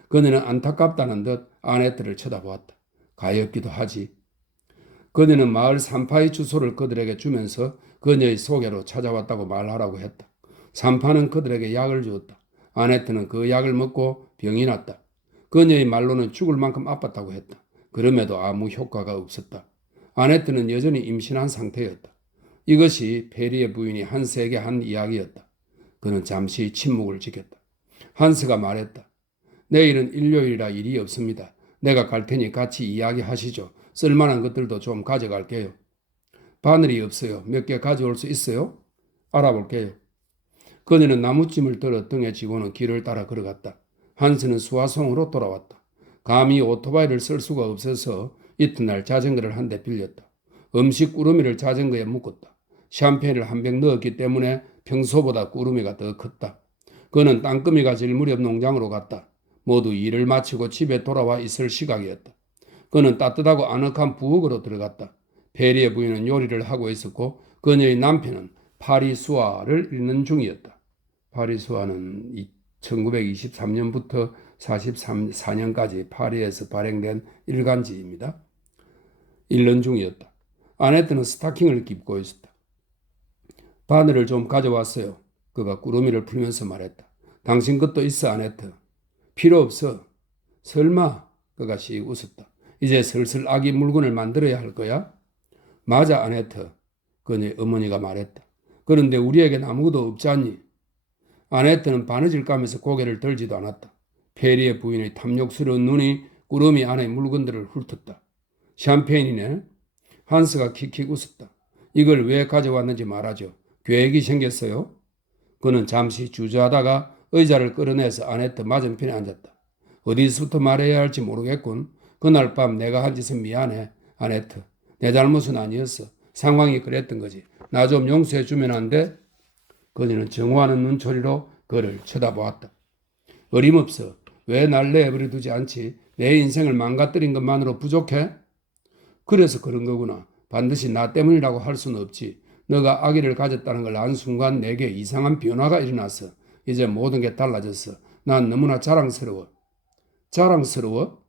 그녀는 안타깝다는 듯 아네트를 쳐다보았다. 가엾기도 하지. 그녀는 마을 산파의 주소를 그들에게 주면서 그녀의 소개로 찾아왔다고 말하라고 했다. 산파는 그들에게 약을 주었다. 아네트는 그 약을 먹고 병이 났다. 그녀의 말로는 죽을 만큼 아팠다고 했다. 그럼에도 아무 효과가 없었다. 아네트는 여전히 임신한 상태였다. 이것이 페리의 부인이 한스에게 한 이야기였다. 그는 잠시 침묵을 지켰다. 한스가 말했다. 내일은 일요일이라 일이 없습니다. 내가 갈 테니 같이 이야기하시죠. 쓸만한 것들도 좀 가져갈게요. 바늘이 없어요. 몇 개 가져올 수 있어요? 알아볼게요. 그녀는 나무찜을 들어 등에 지고는 길을 따라 걸어갔다. 한스는 수화성으로 돌아왔다. 감히 오토바이를 쓸 수가 없어서 이튿날 자전거를 한 대 빌렸다. 음식 꾸러미를 자전거에 묶었다. 샴페인을 한 병 넣었기 때문에 평소보다 꾸러미가 더 컸다. 그는 땅거미가 질 무렵 농장으로 갔다. 모두 일을 마치고 집에 돌아와 있을 시각이었다. 그는 따뜻하고 아늑한 부엌으로 들어갔다. 페리의 부인은 요리를 하고 있었고 그녀의 남편은 파리수아를 읽는 중이었다. 파리수아는 1923년부터 44년까지 파리에서 발행된 일간지입니다. 읽는 중이었다. 아네트는 스타킹을 입고 있었다. 바늘을 좀 가져왔어요. 그가 꾸러미를 풀면서 말했다. 당신 것도 있어, 아네트. 필요 없어. 설마. 그가 씩 웃었다. 이제 슬슬 아기 물건을 만들어야 할 거야? 맞아, 아네트. 그녀의 어머니가 말했다. 그런데 우리에겐 아무것도 없지 않니? 아네트는 바느질 까면서 고개를 들지도 않았다. 페리의 부인의 탐욕스러운 눈이 꾸러미 안의 물건들을 훑었다. 샴페인이네. 한스가 킥킥 웃었다. 이걸 왜 가져왔는지 말하죠. 계획이 생겼어요? 그는 잠시 주저하다가 의자를 끌어내서 아네트 맞은편에 앉았다. 어디서부터 말해야 할지 모르겠군. 그날 밤 내가 한 짓은 미안해. 아네트. 내 잘못은 아니었어. 상황이 그랬던 거지. 나 좀 용서해 주면 안 돼? 그녀는 정화하는 눈초리로 그를 쳐다보았다. 어림없어. 왜 날 내버려 두지 않지? 내 인생을 망가뜨린 것만으로 부족해? 그래서 그런 거구나. 반드시 나 때문이라고 할 수는 없지. 너가 아기를 가졌다는 걸 안 순간 내게 이상한 변화가 일어났어. 이제 모든 게 달라졌어. 난 너무나 자랑스러워. 자랑스러워?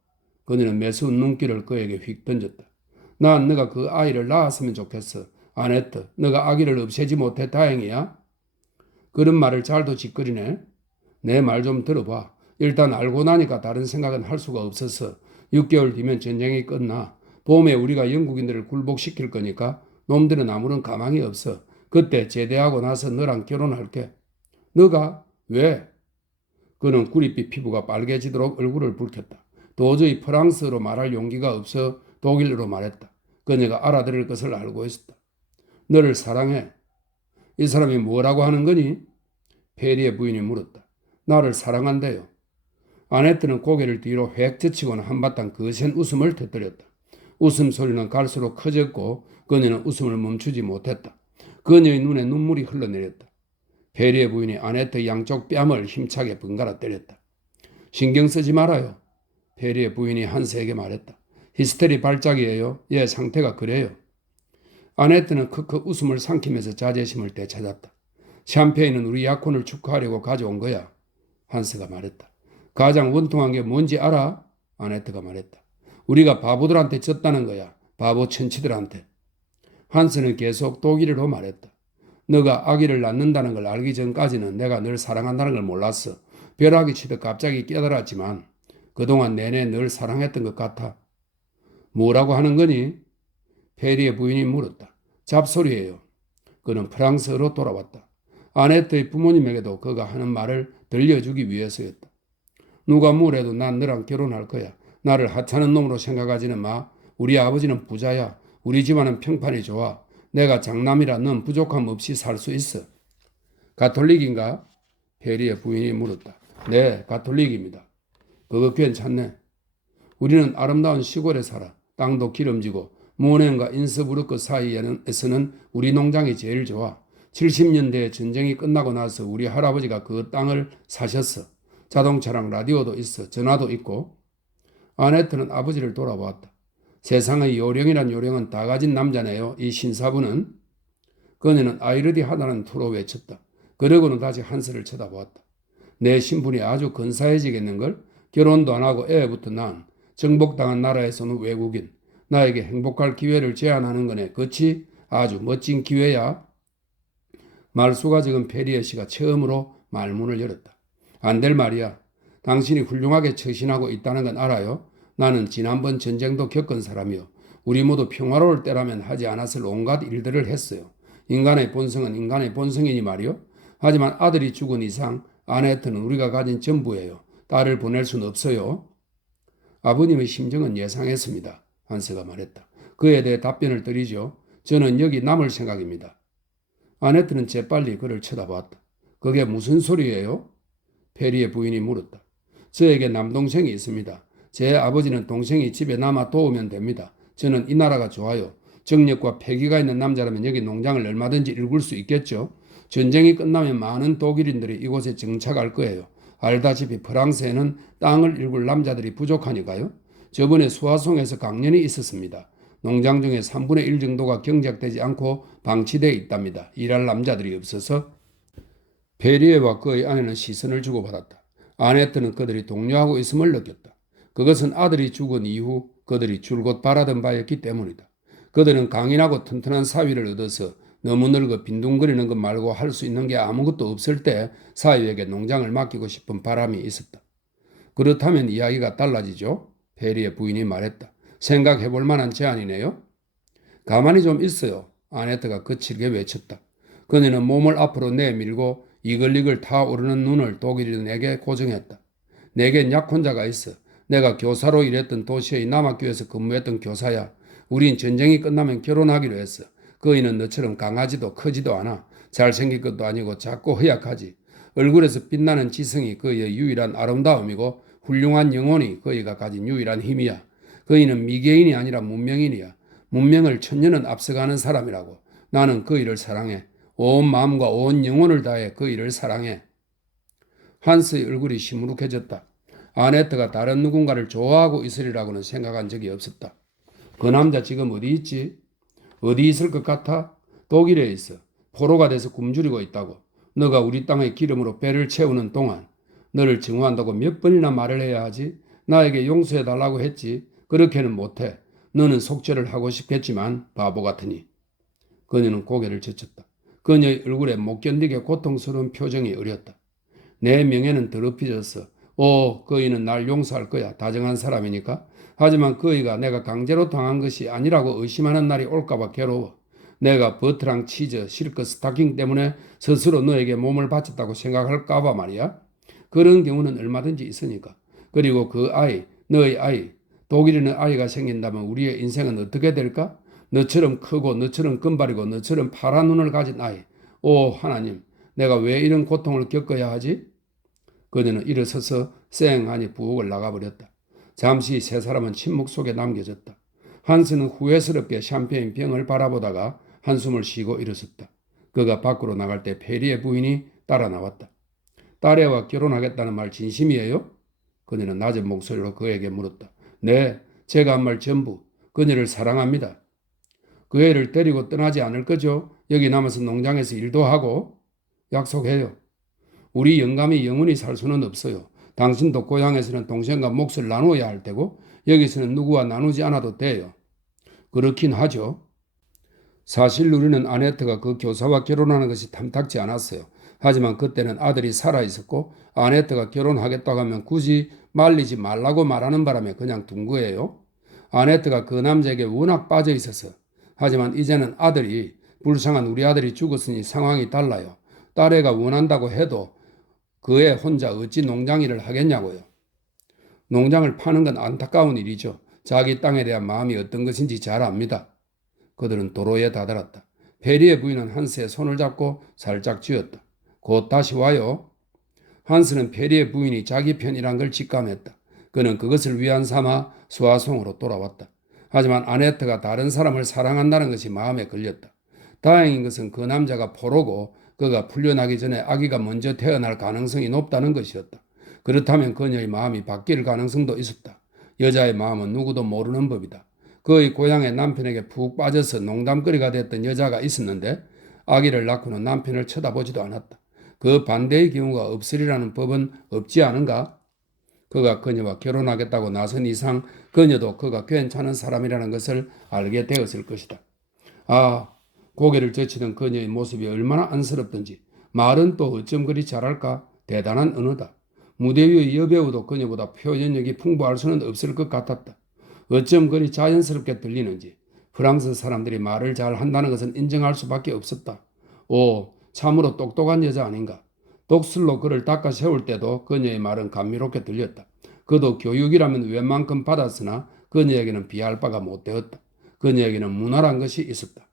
그녀는 매서운 눈길을 그에게 휙 던졌다. 난 너가 그 아이를 낳았으면 좋겠어. 아네트, 너가 아기를 없애지 못해 다행이야? 그런 말을 잘도 짓거리네. 내 말 좀 들어봐. 일단 알고 나니까 다른 생각은 할 수가 없어서 6개월 뒤면 전쟁이 끝나. 봄에 우리가 영국인들을 굴복시킬 거니까 놈들은 아무런 가망이 없어. 그때 제대하고 나서 너랑 결혼할게. 너가? 왜? 그는 구릿빛 피부가 빨개지도록 얼굴을 붉혔다. 도저히 프랑스어로 말할 용기가 없어 독일어로 말했다. 그녀가 알아들을 것을 알고 있었다. 너를 사랑해. 이 사람이 뭐라고 하는 거니? 페리의 부인이 물었다. 나를 사랑한대요. 아네트는 고개를 뒤로 획 젖히고는 한바탕 거센 웃음을 터뜨렸다. 웃음소리는 갈수록 커졌고 그녀는 웃음을 멈추지 못했다. 그녀의 눈에 눈물이 흘러내렸다. 페리의 부인이 아네트 양쪽 뺨을 힘차게 번갈아 때렸다. 신경 쓰지 말아요. 페리의 부인이 한스에게 말했다. 히스테리 발작이에요. 얘 상태가 그래요. 아네트는 크크 웃음을 삼키면서 자제심을 되찾았다. 샴페인은 우리 약혼을 축하하려고 가져온 거야. 한스가 말했다. 가장 원통한 게 뭔지 알아? 아네트가 말했다. 우리가 바보들한테 졌다는 거야. 바보 천치들한테. 한스는 계속 독일어로 말했다. 너가 아기를 낳는다는 걸 알기 전까지는 내가 널 사랑한다는 걸 몰랐어. 벼락이 치듯 갑자기 깨달았지만 그동안 내내 늘 사랑했던 것 같아. 뭐라고 하는 거니? 페리의 부인이 물었다. 잡소리예요. 그는 프랑스로 돌아왔다. 아네트의 부모님에게도 그가 하는 말을 들려주기 위해서였다. 누가 뭐래도 난 너랑 결혼할 거야. 나를 하찮은 놈으로 생각하지는 마. 우리 아버지는 부자야. 우리 집안은 평판이 좋아. 내가 장남이라 넌 부족함 없이 살 수 있어. 가톨릭인가? 페리의 부인이 물었다. 네, 가톨릭입니다. 그거 괜찮네. 우리는 아름다운 시골에 살아. 땅도 기름지고 모넨과 인스부르크 사이에서는 우리 농장이 제일 좋아. 70년대에 전쟁이 끝나고 나서 우리 할아버지가 그 땅을 사셨어. 자동차랑 라디오도 있어. 전화도 있고. 아네트는 아버지를 돌아보았다. 세상의 요령이란 요령은 다 가진 남자네요. 이 신사부는. 그녀는 아이러디하다는 투로 외쳤다. 그러고는 다시 한스를 쳐다보았다. 내 신분이 아주 근사해지겠는걸? 결혼도 안 하고 애부터 난 정복당한 나라에서는 외국인. 나에게 행복할 기회를 제안하는 거네. 그치? 아주 멋진 기회야. 말수가 적은 페리에 씨가 처음으로 말문을 열었다. 안 될 말이야. 당신이 훌륭하게 처신하고 있다는 건 알아요. 나는 지난번 전쟁도 겪은 사람이요. 우리 모두 평화로울 때라면 하지 않았을 온갖 일들을 했어요. 인간의 본성은 인간의 본성이니 말이요. 하지만 아들이 죽은 이상 아네트는 우리가 가진 전부예요. 딸을 보낼 수는 없어요. 아버님의 심정은 예상했습니다. 한스가 말했다. 그에 대해 답변을 드리죠. 저는 여기 남을 생각입니다. 아네트는 재빨리 그를 쳐다보았다. 그게 무슨 소리예요? 페리의 부인이 물었다. 저에게 남동생이 있습니다. 제 아버지는 동생이 집에 남아 도우면 됩니다. 저는 이 나라가 좋아요. 정력과 패기가 있는 남자라면 여기 농장을 얼마든지 일굴 수 있겠죠. 전쟁이 끝나면 많은 독일인들이 이곳에 정착할 거예요. 알다시피 프랑스에는 땅을 일굴 남자들이 부족하니까요. 저번에 수화송에서 강연이 있었습니다. 농장 중에 3분의 1 정도가 경작되지 않고 방치되어 있답니다. 일할 남자들이 없어서. 페리에와 그의 아내는 시선을 주고받았다. 아네트는 그들이 동료하고 있음을 느꼈다. 그것은 아들이 죽은 이후 그들이 줄곧 바라던 바였기 때문이다. 그들은 강인하고 튼튼한 사위를 얻어서 너무 늙어 빈둥거리는 것 말고 할 수 있는 게 아무것도 없을 때 사위에게 농장을 맡기고 싶은 바람이 있었다. 그렇다면 이야기가 달라지죠? 페리의 부인이 말했다. 생각해 볼 만한 제안이네요. 가만히 좀 있어요. 아네트가 거칠게 외쳤다. 그녀는 몸을 앞으로 내밀고 이글이글 타오르는 눈을 독일인에게 고정했다. 내겐 약혼자가 있어. 내가 교사로 일했던 도시의 남학교에서 근무했던 교사야. 우린 전쟁이 끝나면 결혼하기로 했어. 그이는 너처럼 강하지도 크지도 않아. 잘생긴 것도 아니고 작고 허약하지. 얼굴에서 빛나는 지성이 그의 유일한 아름다움이고 훌륭한 영혼이 그이가 가진 유일한 힘이야. 그이는 미개인이 아니라 문명인이야. 문명을 천년은 앞서가는 사람이라고. 나는 그이를 사랑해. 온 마음과 온 영혼을 다해 그이를 사랑해. 한스의 얼굴이 시무룩해졌다. 아네트가 다른 누군가를 좋아하고 있으리라고는 생각한 적이 없었다. 그 남자 지금 어디 있지? 어디 있을 것 같아? 독일에 있어. 포로가 돼서 굶주리고 있다고. 너가 우리 땅의 기름으로 배를 채우는 동안 너를 증오한다고 몇 번이나 말을 해야 하지? 나에게 용서해달라고 했지. 그렇게는 못해. 너는 속죄를 하고 싶겠지만 바보 같으니. 그녀는 고개를 젖혔다. 그녀의 얼굴에 못 견디게 고통스러운 표정이 어렸다. 내 명예는 더럽혀졌어. 그이는 날 용서할 거야. 다정한 사람이니까. 하지만 그이가 내가 강제로 당한 것이 아니라고 의심하는 날이 올까봐 괴로워. 내가 버트랑 치즈, 실크, 스타킹 때문에 스스로 너에게 몸을 바쳤다고 생각할까봐 말이야. 그런 경우는 얼마든지 있으니까. 그리고 그 아이, 너의 아이, 독일인의 아이가 생긴다면 우리의 인생은 어떻게 될까? 너처럼 크고 너처럼 금발이고 너처럼 파란 눈을 가진 아이. 하나님, 내가 왜 이런 고통을 겪어야 하지? 그녀는 일어서서 쌩하니 부엌을 나가버렸다. 잠시 세 사람은 침묵 속에 남겨졌다. 한스는 후회스럽게 샴페인 병을 바라보다가 한숨을 쉬고 일어섰다. 그가 밖으로 나갈 때 페리의 부인이 따라 나왔다. 딸애와 결혼하겠다는 말 진심이에요? 그녀는 낮은 목소리로 그에게 물었다. 네, 제가 한 말 전부. 그녀를 사랑합니다. 그 애를 데리고 떠나지 않을 거죠? 여기 남아서 농장에서 일도 하고. 약속해요. 우리 영감이 영원히 살 수는 없어요. 당신도 고향에서는 동생과 몫을 나누어야 할 테고 여기서는 누구와 나누지 않아도 돼요. 그렇긴 하죠. 사실 우리는 아네트가 그 교사와 결혼하는 것이 탐탁지 않았어요. 하지만 그때는 아들이 살아 있었고 아네트가 결혼하겠다고 하면 굳이 말리지 말라고 말하는 바람에 그냥 둔 거예요. 아네트가 그 남자에게 워낙 빠져 있어서. 하지만 이제는 아들이, 불쌍한 우리 아들이 죽었으니 상황이 달라요. 딸애가 원한다고 해도 그애 혼자 어찌 농장일을 하겠냐고요. 농장을 파는 건 안타까운 일이죠. 자기 땅에 대한 마음이 어떤 것인지 잘 압니다. 그들은 도로에 다다랐다. 페리의 부인은 한스의 손을 잡고 살짝 쥐었다. 곧 다시 와요. 한스는 페리의 부인이 자기 편이란 걸 직감했다. 그는 그것을 위안 삼아 수하송으로 돌아왔다. 하지만 아네트가 다른 사람을 사랑한다는 것이 마음에 걸렸다. 다행인 것은 그 남자가 포로고 그가 풀려나기 전에 아기가 먼저 태어날 가능성이 높다는 것이었다. 그렇다면 그녀의 마음이 바뀔 가능성도 있었다. 여자의 마음은 누구도 모르는 법이다. 그의 고향의 남편에게 푹 빠져서 농담거리가 됐던 여자가 있었는데 아기를 낳고는 남편을 쳐다보지도 않았다. 그 반대의 경우가 없으리라는 법은 없지 않은가? 그가 그녀와 결혼하겠다고 나선 이상 그녀도 그가 괜찮은 사람이라는 것을 알게 되었을 것이다. 아, 고개를 젖히던 그녀의 모습이 얼마나 안쓰럽던지. 말은 또 어쩜 그리 잘할까? 대단한 언어다. 무대 위의 여배우도 그녀보다 표현력이 풍부할 수는 없을 것 같았다. 어쩜 그리 자연스럽게 들리는지. 프랑스 사람들이 말을 잘 한다는 것은 인정할 수밖에 없었다. 오, 참으로 똑똑한 여자 아닌가. 독술로 그를 닦아 세울 때도 그녀의 말은 감미롭게 들렸다. 그도 교육이라면 웬만큼 받았으나 그녀에게는 비할 바가 못 되었다. 그녀에게는 문화란 것이 있었다.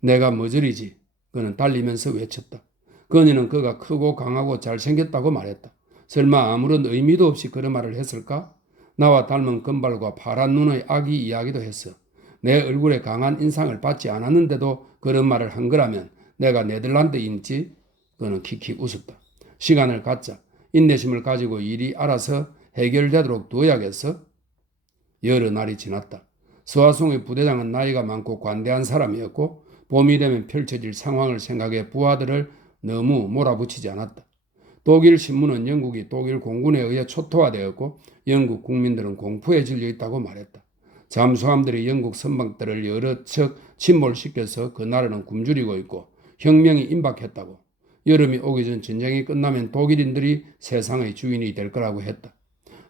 내가 머저리지. 그는 달리면서 외쳤다. 그녀는 그가 크고 강하고 잘생겼다고 말했다. 설마 아무런 의미도 없이 그런 말을 했을까? 나와 닮은 금발과 파란 눈의 아기 이야기도 했어. 내 얼굴에 강한 인상을 받지 않았는데도 그런 말을 한 거라면 내가 네덜란드인지? 그는 킥킥 웃었다. 시간을 갖자. 인내심을 가지고 일이 알아서 해결되도록 두어야겠어? 여러 날이 지났다. 서하송의 부대장은 나이가 많고 관대한 사람이었고 봄이 되면 펼쳐질 상황을 생각해 부하들을 너무 몰아붙이지 않았다. 독일 신문은 영국이 독일 공군에 의해 초토화되었고 영국 국민들은 공포에 질려 있다고 말했다. 잠수함들이 영국 선박들을 여러 척 침몰시켜서 그 나라는 굶주리고 있고 혁명이 임박했다고. 여름이 오기 전 전쟁이 끝나면 독일인들이 세상의 주인이 될 거라고 했다.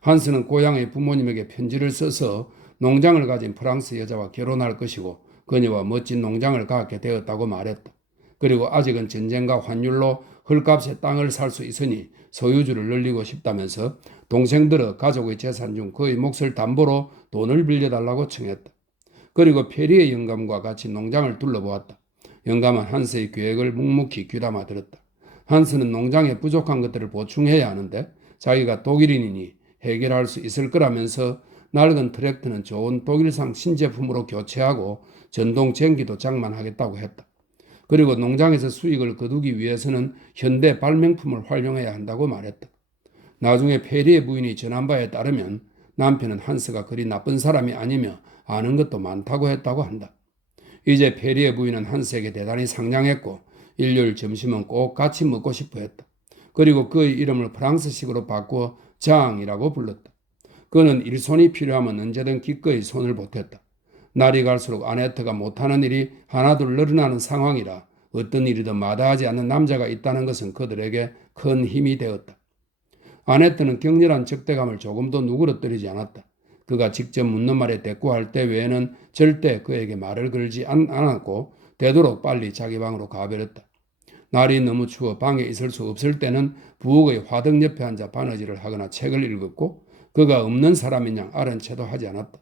한스는 고향의 부모님에게 편지를 써서 농장을 가진 프랑스 여자와 결혼할 것이고 그녀와 멋진 농장을 갖게 되었다고 말했다. 그리고 아직은 전쟁과 환율로 헐값에 땅을 살 수 있으니 소유주를 늘리고 싶다면서 동생들의 가족의 재산 중 그의 몫을 담보로 돈을 빌려달라고 청했다. 그리고 페리의 영감과 같이 농장을 둘러보았다. 영감은 한스의 계획을 묵묵히 귀담아 들었다. 한스는 농장에 부족한 것들을 보충해야 하는데 자기가 독일인이니 해결할 수 있을 거라면서 낡은 트랙터는 좋은 독일산 신제품으로 교체하고 전동 쟁기도 장만하겠다고 했다. 그리고 농장에서 수익을 거두기 위해서는 현대 발명품을 활용해야 한다고 말했다. 나중에 페리의 부인이 전한 바에 따르면 남편은 한스가 그리 나쁜 사람이 아니며 아는 것도 많다고 했다고 한다. 이제 페리의 부인은 한스에게 대단히 상냥했고 일요일 점심은 꼭 같이 먹고 싶어 했다. 그리고 그의 이름을 프랑스식으로 바꾸어 장이라고 불렀다. 그는 일손이 필요하면 언제든 기꺼이 손을 보탰다. 날이 갈수록 아네트가 못하는 일이 하나둘 늘어나는 상황이라 어떤 일이든 마다하지 않는 남자가 있다는 것은 그들에게 큰 힘이 되었다. 아네트는 격렬한 적대감을 조금도 누그러뜨리지 않았다. 그가 직접 묻는 말에 대꾸할 때 외에는 절대 그에게 말을 걸지 않았고 되도록 빨리 자기 방으로 가버렸다. 날이 너무 추워 방에 있을 수 없을 때는 부엌의 화덕 옆에 앉아 바느질을 하거나 책을 읽었고 그가 없는 사람인 양 아른 채도 하지 않았다.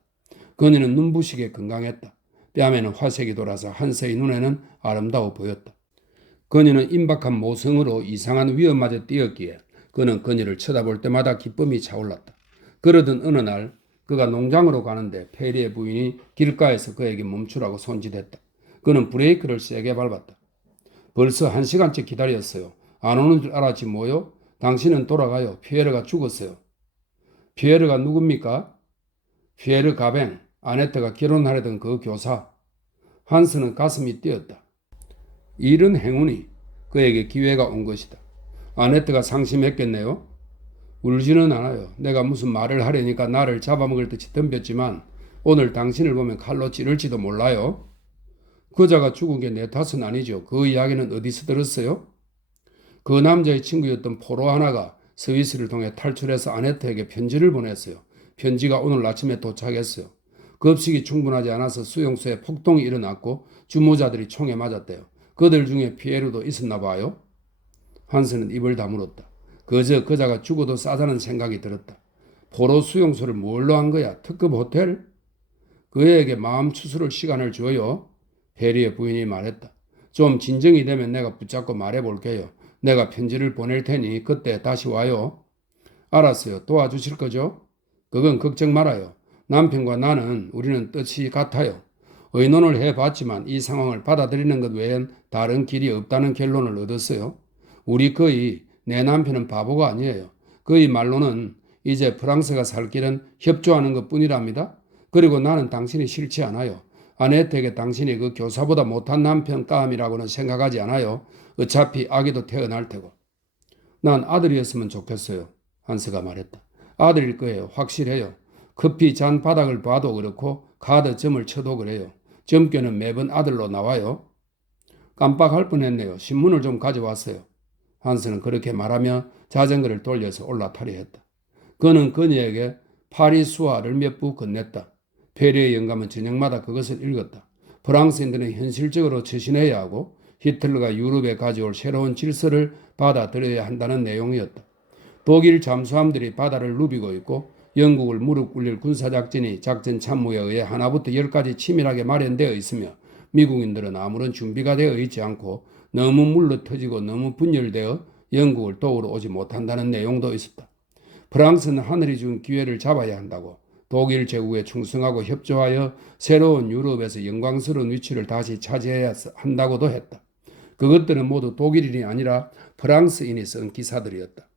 그녀는 눈부시게 건강했다. 뺨에는 화색이 돌아서 한스의 눈에는 아름다워 보였다. 그녀는 임박한 모성으로 이상한 위험마저 띄었기에 그는 그녀를 쳐다볼 때마다 기쁨이 차올랐다. 그러던 어느 날 그가 농장으로 가는데 페리의 부인이 길가에서 그에게 멈추라고 손짓했다. 그는 브레이크를 세게 밟았다. 벌써 1시간째 기다렸어요. 안 오는 줄 알았지 뭐요? 당신은 돌아가요. 피에르가 죽었어요. 피에르가 누굽니까? 피에르 가뱅, 아네트가 결혼하려던 그 교사. 한스는 가슴이 뛰었다. 이런 행운이 그에게 기회가 온 것이다. 아네트가 상심했겠네요. 울지는 않아요. 내가 무슨 말을 하려니까 나를 잡아먹을 듯이 덤볐지만 오늘 당신을 보면 칼로 찌를지도 몰라요. 그자가 죽은 게 내 탓은 아니죠. 그 이야기는 어디서 들었어요? 그 남자의 친구였던 포로 하나가 스위스를 통해 탈출해서 아네트에게 편지를 보냈어요. 편지가 오늘 아침에 도착했어요. 급식이 충분하지 않아서 수용소에 폭동이 일어났고 주모자들이 총에 맞았대요. 그들 중에 피에르도 있었나 봐요. 한스는 입을 다물었다. 그저 그자가 죽어도 싸다는 생각이 들었다. 포로 수용소를 뭘로 한 거야? 특급 호텔? 그에게 마음 추스를 시간을 줘요. 페리의 부인이 말했다. 좀 진정이 되면 내가 붙잡고 말해볼게요. 내가 편지를 보낼 테니 그때 다시 와요. 알았어요. 도와주실 거죠? 그건 걱정 말아요. 남편과 나는 우리는 뜻이 같아요. 의논을 해봤지만 이 상황을 받아들이는 것 외엔 다른 길이 없다는 결론을 얻었어요. 우리 거의 내 남편은 바보가 아니에요. 그의 말로는 이제 프랑스가 살 길은 협조하는 것뿐이랍니다. 그리고 나는 당신이 싫지 않아요. 아네트에게 당신이 그 교사보다 못한 남편감이라고는 생각하지 않아요. 어차피 아기도 태어날 테고. 난 아들이었으면 좋겠어요. 한스가 말했다. 아들일 거예요. 확실해요. 커피 잔 바닥을 봐도 그렇고 카드 점을 쳐도 그래요. 점괘는 매번 아들로 나와요. 깜빡할 뻔했네요. 신문을 좀 가져왔어요. 한스는 그렇게 말하며 자전거를 돌려서 올라타려 했다. 그는 그녀에게 파리 수화를 몇 부 건넸다. 페리의 영감은 저녁마다 그것을 읽었다. 프랑스인들은 현실적으로 처신해야 하고 히틀러가 유럽에 가져올 새로운 질서를 받아들여야 한다는 내용이었다. 독일 잠수함들이 바다를 누비고 있고 영국을 무릎 꿇릴 군사작전이 작전 참모에 의해 하나부터 열까지 치밀하게 마련되어 있으며 미국인들은 아무런 준비가 되어 있지 않고 너무 물러터지고 너무 분열되어 영국을 도우러 오지 못한다는 내용도 있었다. 프랑스는 하늘이 준 기회를 잡아야 한다고 독일 제국에 충성하고 협조하여 새로운 유럽에서 영광스러운 위치를 다시 차지해야 한다고도 했다. 그것들은 모두 독일인이 아니라 프랑스인이 쓴 기사들이었다.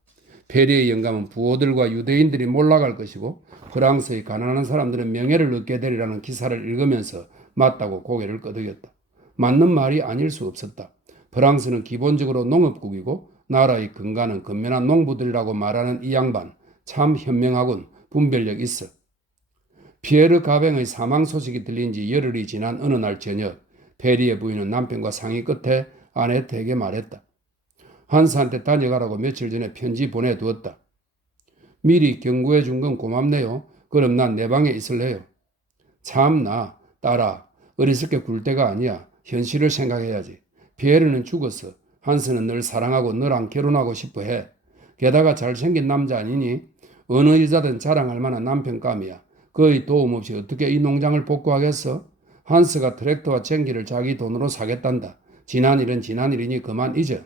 페리의 영감은 부호들과 유대인들이 몰락할 것이고 프랑스의 가난한 사람들은 명예를 얻게 되리라는 기사를 읽으면서 맞다고 고개를 끄덕였다. 맞는 말이 아닐 수 없었다. 프랑스는 기본적으로 농업국이고 나라의 근간은 근면한 농부들이라고 말하는 이 양반 참 현명하군. 분별력 있어. 피에르 가뱅의 사망 소식이 들린 지 열흘이 지난 어느 날 저녁 페리의 부인은 남편과 상의 끝에 아네트에게 말했다. 한스한테 다녀가라고 며칠 전에 편지 보내두었다. 미리 경고해 준 건 고맙네요. 그럼 난 내 방에 있을래요. 참나 딸아 어리석게 굴 때가 아니야. 현실을 생각해야지. 피에르는 죽었어. 한스는 널 사랑하고 너랑 결혼하고 싶어 해. 게다가 잘생긴 남자 아니니? 어느 여자든 자랑할 만한 남편감이야. 그의 도움 없이 어떻게 이 농장을 복구하겠어? 한스가 트랙터와 쟁기를 자기 돈으로 사겠단다. 지난 일은 지난 일이니 그만 잊어.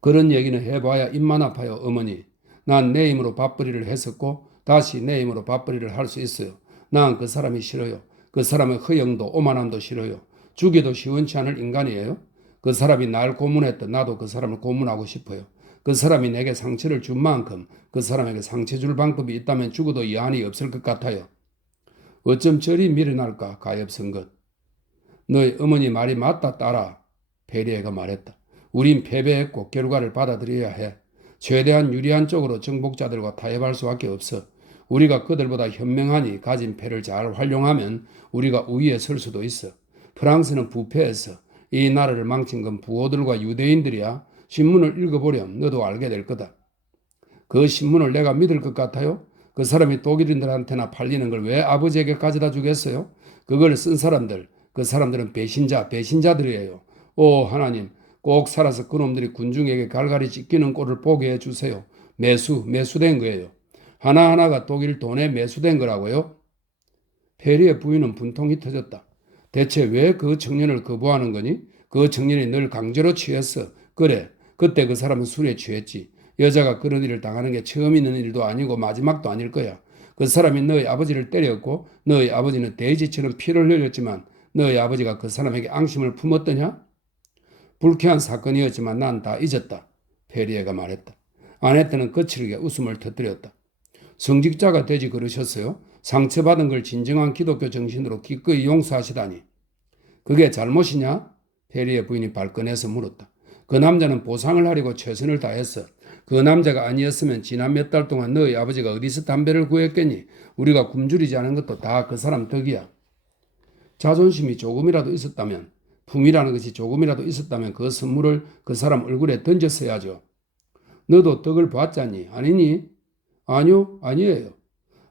그런 얘기는 해봐야 입만 아파요, 어머니. 난 내 힘으로 밥벌이를 했었고 다시 내 힘으로 밥벌이를 할 수 있어요. 난 그 사람이 싫어요. 그 사람의 허영도 오만함도 싫어요. 죽여도 시원치 않을 인간이에요. 그 사람이 날 고문했던 나도 그 사람을 고문하고 싶어요. 그 사람이 내게 상처를 준 만큼 그 사람에게 상처 줄 방법이 있다면 죽어도 여한이 없을 것 같아요. 어쩜 저리 미련할까 가엾은 것. 너희 어머니 말이 맞다 딸아. 페리에가 말했다. 우린 패배했고 결과를 받아들여야 해. 최대한 유리한 쪽으로 정복자들과 타협할 수밖에 없어. 우리가 그들보다 현명하니 가진 패를 잘 활용하면 우리가 우위에 설 수도 있어. 프랑스는 부패해서 이 나라를 망친 건 부호들과 유대인들이야. 신문을 읽어보렴 너도 알게 될 거다. 그 신문을 내가 믿을 것 같아요? 그 사람이 독일인들한테나 팔리는 걸 왜 아버지에게 가져다 주겠어요? 그걸 쓴 사람들, 그 사람들은 배신자들이에요. 오 하나님, 꼭 살아서 그놈들이 군중에게 갈갈이 찢기는 꼴을 보게 해주세요. 매수된 거예요. 하나하나가 독일 돈에 매수된 거라고요? 페리의 부인은 분통이 터졌다. 대체 왜 그 청년을 거부하는 거니? 그 청년이 늘 강제로 취했어. 그래, 그때 그 사람은 술에 취했지. 여자가 그런 일을 당하는 게 처음 있는 일도 아니고 마지막도 아닐 거야. 그 사람이 너희 아버지를 때렸고 너희 아버지는 돼지처럼 피를 흘렸지만 너희 아버지가 그 사람에게 앙심을 품었더냐? 불쾌한 사건이었지만 난 다 잊었다. 페리에가 말했다. 아네트는 거칠게 웃음을 터뜨렸다. 성직자가 되지 그러셨어요? 상처받은 걸 진정한 기독교 정신으로 기꺼이 용서하시다니. 그게 잘못이냐? 페리의 부인이 발끈해서 물었다. 그 남자는 보상을 하려고 최선을 다했어. 그 남자가 아니었으면 지난 몇 달 동안 너희 아버지가 어디서 담배를 구했겠니? 우리가 굶주리지 않은 것도 다 그 사람 덕이야. 자존심이 조금이라도 있었다면, 품이라는 것이 조금이라도 있었다면 그 선물을 그 사람 얼굴에 던졌어야죠. 너도 떡을 봤잖니? 아니니? 아니요, 아니에요.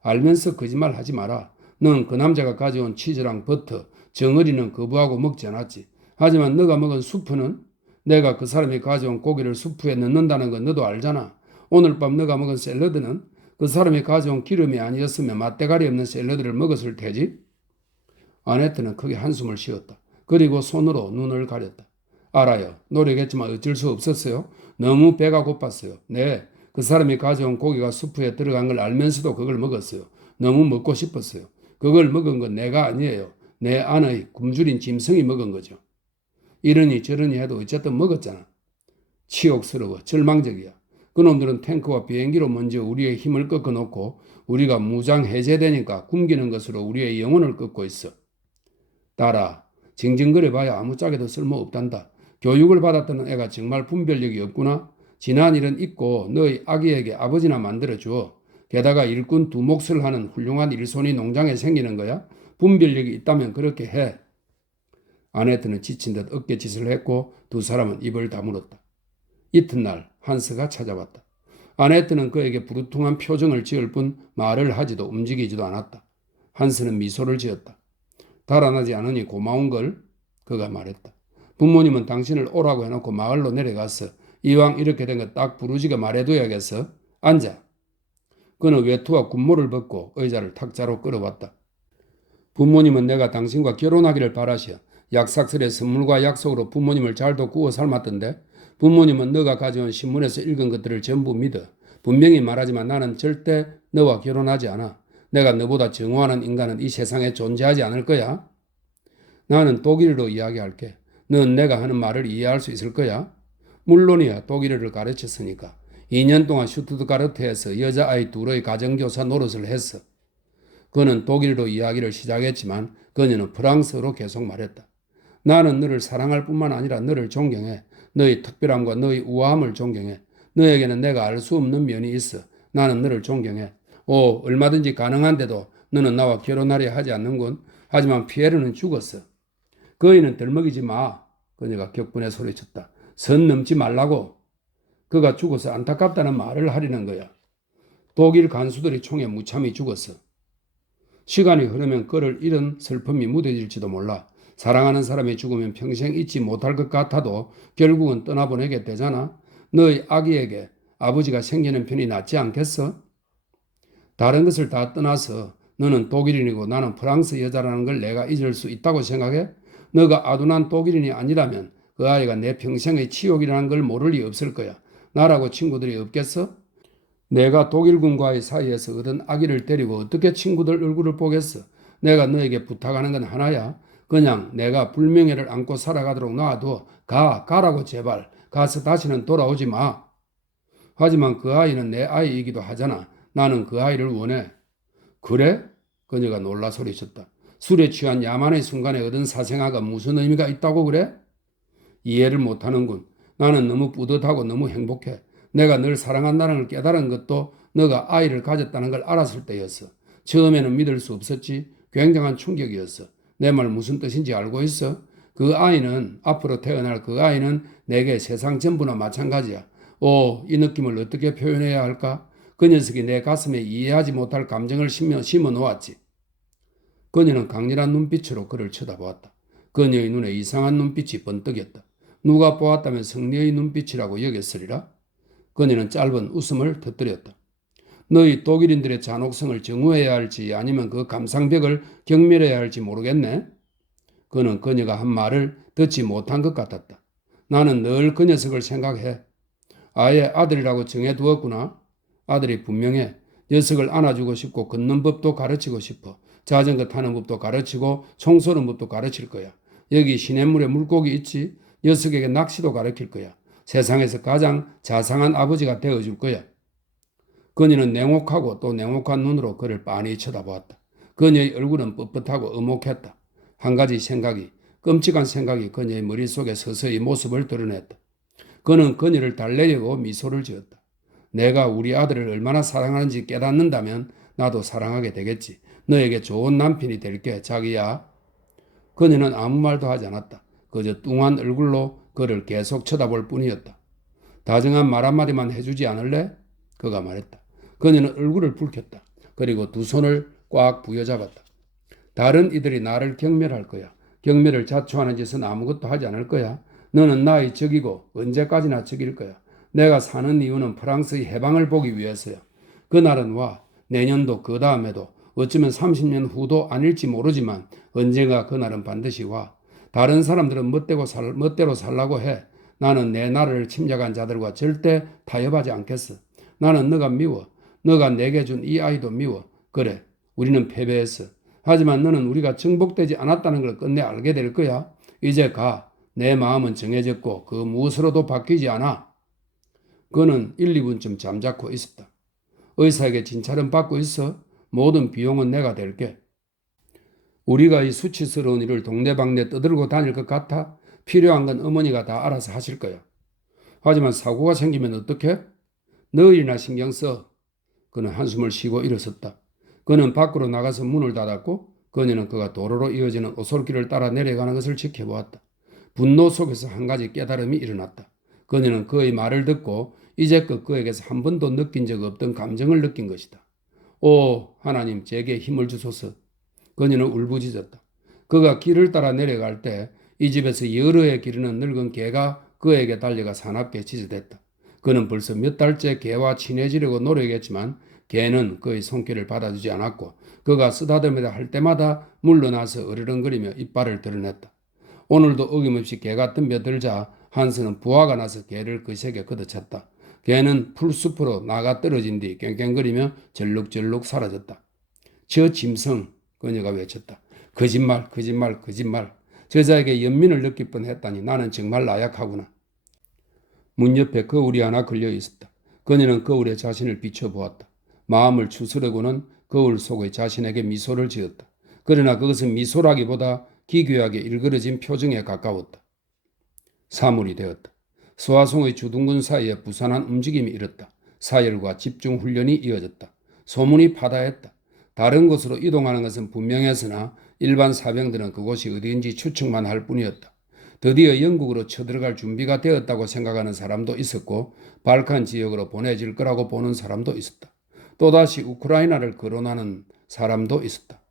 알면서 거짓말 하지 마라. 넌 그 남자가 가져온 치즈랑 버터, 정어리는 거부하고 먹지 않았지. 하지만 너가 먹은 수프는 내가 그 사람이 가져온 고기를 수프에 넣는다는 건 너도 알잖아. 오늘 밤 너가 먹은 샐러드는 그 사람이 가져온 기름이 아니었으면 맛대가리 없는 샐러드를 먹었을 테지. 아네트는 크게 한숨을 쉬었다. 그리고 손으로 눈을 가렸다. 알아요. 노력했지만 어쩔 수 없었어요. 너무 배가 고팠어요. 네, 그 사람이 가져온 고기가 수프에 들어간 걸 알면서도 그걸 먹었어요. 너무 먹고 싶었어요. 그걸 먹은 건 내가 아니에요. 내 아내의 굶주린 짐승이 먹은 거죠. 이러니 저러니 해도 어쨌든 먹었잖아. 치욕스러워. 절망적이야. 그놈들은 탱크와 비행기로 먼저 우리의 힘을 꺾어놓고 우리가 무장 해제되니까 굶기는 것으로 우리의 영혼을 꺾고 있어. 딸아, 징징거려봐야 아무짝에도 쓸모없단다. 교육을 받았던 애가 정말 분별력이 없구나. 지난 일은 잊고 너희 아기에게 아버지나 만들어주어. 게다가 일꾼 두 몫을 하는 훌륭한 일손이 농장에 생기는 거야. 분별력이 있다면 그렇게 해. 아네트는 지친 듯 어깨짓을 했고 두 사람은 입을 다물었다. 이튿날 한스가 찾아왔다. 아네트는 그에게 부르퉁한 표정을 지을 뿐 말을 하지도 움직이지도 않았다. 한스는 미소를 지었다. 달아나지 않으니 고마운걸? 그가 말했다. 부모님은 당신을 오라고 해놓고 마을로 내려갔어. 이왕 이렇게 된 거 딱 부르지게 말해둬야겠어. 앉아. 그는 외투와 군모를 벗고 의자를 탁자로 끌어왔다. 부모님은 내가 당신과 결혼하기를 바라시어. 약삭스레 선물과 약속으로 부모님을 잘도 구워 삶았던데 부모님은 너가 가져온 신문에서 읽은 것들을 전부 믿어. 분명히 말하지만 나는 절대 너와 결혼하지 않아. 내가 너보다 정오하는 인간은 이 세상에 존재하지 않을 거야. 나는 독일어로 이야기할게. 넌 내가 하는 말을 이해할 수 있을 거야. 물론이야. 독일어를 가르쳤으니까. 2년 동안 슈투트가르트에서 여자아이 둘의 가정교사 노릇을 했어. 그는 독일어로 이야기를 시작했지만 그녀는 프랑스어로 계속 말했다. 나는 너를 사랑할 뿐만 아니라 너를 존경해. 너의 특별함과 너의 우아함을 존경해. 너에게는 내가 알 수 없는 면이 있어. 나는 너를 존경해. 얼마든지 가능한데도 너는 나와 결혼하려 하지 않는군. 하지만 피에르는 죽었어. 거인은 덜먹이지 마. 그녀가 격분에 소리쳤다. 선 넘지 말라고. 그가 죽어서 안타깝다는 말을 하려는 거야. 독일 간수들이 총에 무참히 죽었어. 시간이 흐르면 그를 잃은 슬픔이 무뎌질지도 몰라. 사랑하는 사람이 죽으면 평생 잊지 못할 것 같아도 결국은 떠나보내게 되잖아. 너의 아기에게 아버지가 생기는 편이 낫지 않겠어? 다른 것을 다 떠나서 너는 독일인이고 나는 프랑스 여자라는 걸 내가 잊을 수 있다고 생각해? 너가 아둔한 독일인이 아니라면 그 아이가 내 평생의 치욕이라는 걸 모를 리 없을 거야. 나라고 친구들이 없겠어? 내가 독일군과의 사이에서 얻은 아기를 데리고 어떻게 친구들 얼굴을 보겠어? 내가 너에게 부탁하는 건 하나야. 그냥 내가 불명예를 안고 살아가도록 놔둬. 가라고 제발. 가서 다시는 돌아오지 마. 하지만 그 아이는 내 아이이기도 하잖아. 나는 그 아이를 원해. 그래? 그녀가 놀라 소리쳤다. 술에 취한 야만의 순간에 얻은 사생아가 무슨 의미가 있다고 그래? 이해를 못하는군. 나는 너무 뿌듯하고 너무 행복해. 내가 널 사랑한다는 걸 깨달은 것도 너가 아이를 가졌다는 걸 알았을 때였어. 처음에는 믿을 수 없었지. 굉장한 충격이었어. 내 말 무슨 뜻인지 알고 있어? 그 아이는 앞으로 태어날 그 아이는 내게 세상 전부나 마찬가지야. 이 느낌을 어떻게 표현해야 할까? 그 녀석이 내 가슴에 이해하지 못할 감정을 심어 놓았지. 그녀는 강렬한 눈빛으로 그를 쳐다보았다. 그녀의 눈에 이상한 눈빛이 번뜩였다. 누가 보았다면 성리의 눈빛이라고 여겼으리라. 그녀는 짧은 웃음을 터뜨렸다. 너희 독일인들의 잔혹성을 정오해야 할지 아니면 그 감상벽을 경멸해야 할지 모르겠네. 그는 그녀가 한 말을 듣지 못한 것 같았다. 나는 늘 그 녀석을 생각해. 아예 아들이라고 정해두었구나. 아들이 분명해. 녀석을 안아주고 싶고 걷는 법도 가르치고 싶어. 자전거 타는 법도 가르치고 총 쏘는 법도 가르칠 거야. 여기 시냇물에 물고기 있지? 녀석에게 낚시도 가르칠 거야. 세상에서 가장 자상한 아버지가 되어줄 거야. 그녀는 냉혹하고 또 냉혹한 눈으로 그를 빤히 쳐다보았다. 그녀의 얼굴은 뻣뻣하고 음혹했다. 한 가지 생각이, 끔찍한 생각이 그녀의 머릿속에 서서히 모습을 드러냈다. 그는 그녀를 달래려고 미소를 지었다. 내가 우리 아들을 얼마나 사랑하는지 깨닫는다면 나도 사랑하게 되겠지. 너에게 좋은 남편이 될게, 자기야. 그녀는 아무 말도 하지 않았다. 그저 뚱한 얼굴로 그를 계속 쳐다볼 뿐이었다. 다정한 말 한마디만 해주지 않을래? 그가 말했다. 그녀는 얼굴을 붉혔다. 그리고 두 손을 꽉 부여잡았다. 다른 이들이 나를 경멸할 거야. 경멸을 자초하는 짓은 아무것도 하지 않을 거야. 너는 나의 적이고 언제까지나 적일 거야. 내가 사는 이유는 프랑스의 해방을 보기 위해서야. 그날은 와. 내년도 그 다음에도 어쩌면 30년 후도 아닐지 모르지만 언젠가 그날은 반드시 와. 다른 사람들은 멋대로 살라고 해. 나는 내 나라를 침략한 자들과 절대 타협하지 않겠어. 나는 너가 미워. 너가 내게 준 이 아이도 미워. 그래, 우리는 패배했어. 하지만 너는 우리가 정복되지 않았다는 걸 끝내 알게 될 거야. 이제 가. 내 마음은 정해졌고 그 무엇으로도 바뀌지 않아. 그는 1, 2분쯤 잠자코 있었다. 의사에게 진찰은 받고 있어. 모든 비용은 내가 댈게. 우리가 이 수치스러운 일을 동네방네 떠들고 다닐 것 같아? 필요한 건 어머니가 다 알아서 하실 거야. 하지만 사고가 생기면 어떡해? 너 일이나 신경 써. 그는 한숨을 쉬고 일어섰다. 그는 밖으로 나가서 문을 닫았고 그녀는 그가 도로로 이어지는 오솔길을 따라 내려가는 것을 지켜보았다. 분노 속에서 한 가지 깨달음이 일어났다. 그녀는 그의 말을 듣고 이제껏 그에게서 한 번도 느낀 적 없던 감정을 느낀 것이다. 오, 하나님, 제게 힘을 주소서. 그녀는 울부짖었다. 그가 길을 따라 내려갈 때 이 집에서 여러 해 기르는 늙은 개가 그에게 달려가 사납게 짖어댔다. 그는 벌써 몇 달째 개와 친해지려고 노력했지만 개는 그의 손길을 받아주지 않았고 그가 쓰다듬으려 할 때마다 물러나서 으르렁거리며 이빨을 드러냈다. 오늘도 어김없이 개가 덤벼들자 한스는 부하가 나서 개를 거세게 걷어찼다. 개는 풀숲으로 나가 떨어진 뒤 깽깽거리며 절룩절룩 사라졌다. 저 짐승, 그녀가 외쳤다. 거짓말, 거짓말, 거짓말. 저자에게 연민을 느낄 뻔했다니 나는 정말 나약하구나. 문 옆에 거울이 하나 걸려 있었다. 그녀는 거울에 자신을 비춰보았다. 마음을 추스르고는 거울 속의 자신에게 미소를 지었다. 그러나 그것은 미소라기보다 기괴하게 일그러진 표정에 가까웠다. 사물이 되었다. 수화송의 주둔군 사이에 부산한 움직임이 일었다. 사열과 집중 훈련이 이어졌다. 소문이 파다했다. 다른 곳으로 이동하는 것은 분명했으나 일반 사병들은 그곳이 어디인지 추측만 할 뿐이었다. 드디어 영국으로 쳐들어갈 준비가 되었다고 생각하는 사람도 있었고 발칸 지역으로 보내질 거라고 보는 사람도 있었다. 또다시 우크라이나를 거론하는 사람도 있었다.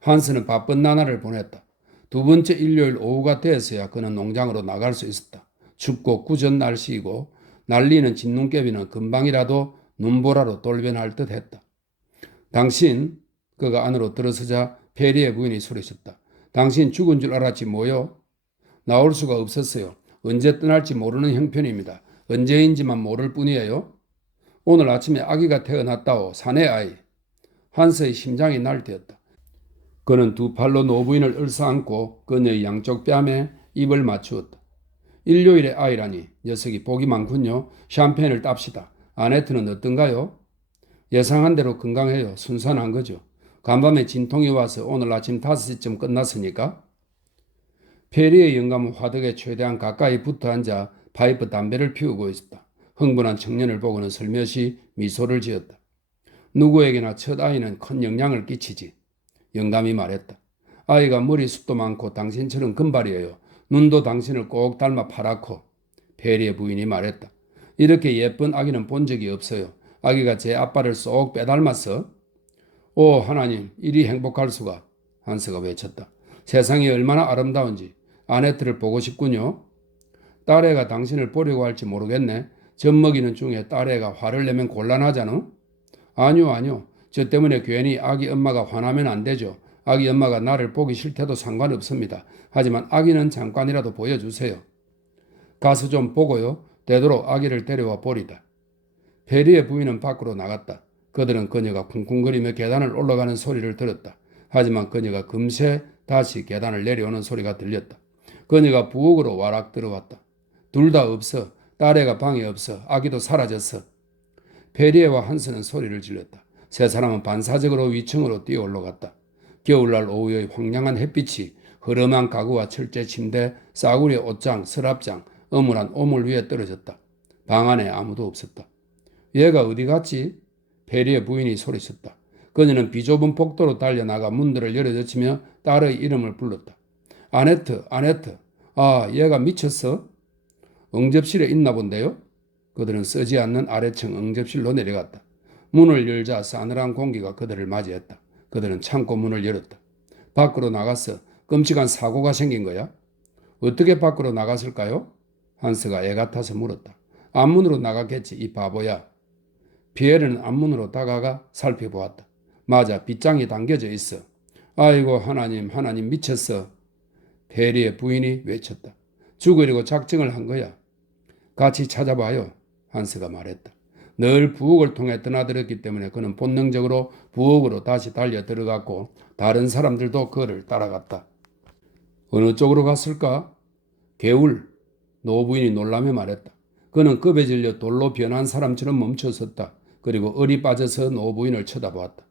한스는 바쁜 나날을 보냈다. 두 번째 일요일 오후가 되어서야 그는 농장으로 나갈 수 있었다. 춥고 꾸전 날씨이고 날리는 진눈깨비는 금방이라도 눈보라로 돌변할 듯 했다. 당신, 그가 안으로 들어서자 페리의 부인이 소리쳤다. 당신 죽은 줄 알았지 뭐요? 나올 수가 없었어요. 언제 떠날지 모르는 형편입니다. 언제인지만 모를 뿐이에요. 오늘 아침에 아기가 태어났다오. 사내 아이. 한스의 심장이 날뛰었다. 그는 두 팔로 노부인을 얼싸안고 그녀의 양쪽 뺨에 입을 맞추었다. 일요일의 아이라니 녀석이 복이 많군요. 샴페인을 땁시다. 아네트는 어떤가요? 예상한 대로 건강해요. 순산한 거죠. 간밤에 진통이 와서 오늘 아침 5시쯤 끝났으니까. 페리의 영감은 화덕에 최대한 가까이 붙어 앉아 파이프 담배를 피우고 있었다. 흥분한 청년을 보고는 슬며시 미소를 지었다. 누구에게나 첫 아이는 큰 영향을 끼치지. 영감이 말했다. 아이가 머리숱도 많고 당신처럼 금발이에요. 눈도 당신을 꼭 닮아 파랗고. 페리의 부인이 말했다. 이렇게 예쁜 아기는 본 적이 없어요. 아기가 제 아빠를 쏙 빼닮았어. 오 하나님, 이리 행복할 수가. 한스가 외쳤다. 세상이 얼마나 아름다운지. 아네트를 보고 싶군요. 딸애가 당신을 보려고 할지 모르겠네. 젖먹이는 중에 딸애가 화를 내면 곤란하잖아. 아니요. 저 때문에 괜히 아기 엄마가 화나면 안 되죠. 아기 엄마가 나를 보기 싫대도 상관없습니다. 하지만 아기는 잠깐이라도 보여주세요. 가서 좀 보고요. 되도록 아기를 데려와 보리다. 페리의 부인은 밖으로 나갔다. 그들은 그녀가 쿵쿵거리며 계단을 올라가는 소리를 들었다. 하지만 그녀가 금세 다시 계단을 내려오는 소리가 들렸다. 그녀가 부엌으로 와락 들어왔다. 둘 다 없어. 딸애가 방에 없어. 아기도 사라졌어. 페리에와 한스는 소리를 질렀다. 세 사람은 반사적으로 위층으로 뛰어 올라갔다. 겨울날 오후의 황량한 햇빛이 흐름한 가구와 철제 침대, 싸구려 옷장, 서랍장, 어물한 오물 위에 떨어졌다. 방 안에 아무도 없었다. 얘가 어디 갔지? 페리의 부인이 소리쳤다. 그녀는 비좁은 복도로 달려나가 문들을 열어젖히며 딸의 이름을 불렀다. 아네트. 아, 얘가 미쳤어? 응접실에 있나 본데요? 그들은 쓰지 않는 아래층 응접실로 내려갔다. 문을 열자 싸늘한 공기가 그들을 맞이했다. 그들은 창고 문을 열었다. 밖으로 나가서 끔찍한 사고가 생긴 거야? 어떻게 밖으로 나갔을까요? 한스가 애 같아서 물었다. 앞문으로 나갔겠지, 이 바보야. 피에르는 앞문으로 다가가 살펴보았다. 맞아, 빗장이 당겨져 있어. 아이고 하나님, 하나님 미쳤어. 페리의 부인이 외쳤다. 죽으려고 작정을 한 거야. 같이 찾아봐요. 한스가 말했다. 늘 부엌을 통해 드나들었기 때문에 그는 본능적으로 부엌으로 다시 달려 들어갔고 다른 사람들도 그를 따라갔다. 어느 쪽으로 갔을까? 개울. 노부인이 놀라며 말했다. 그는 급에 질려 돌로 변한 사람처럼 멈춰섰다. 그리고 얼이 빠져서 노부인을 쳐다보았다.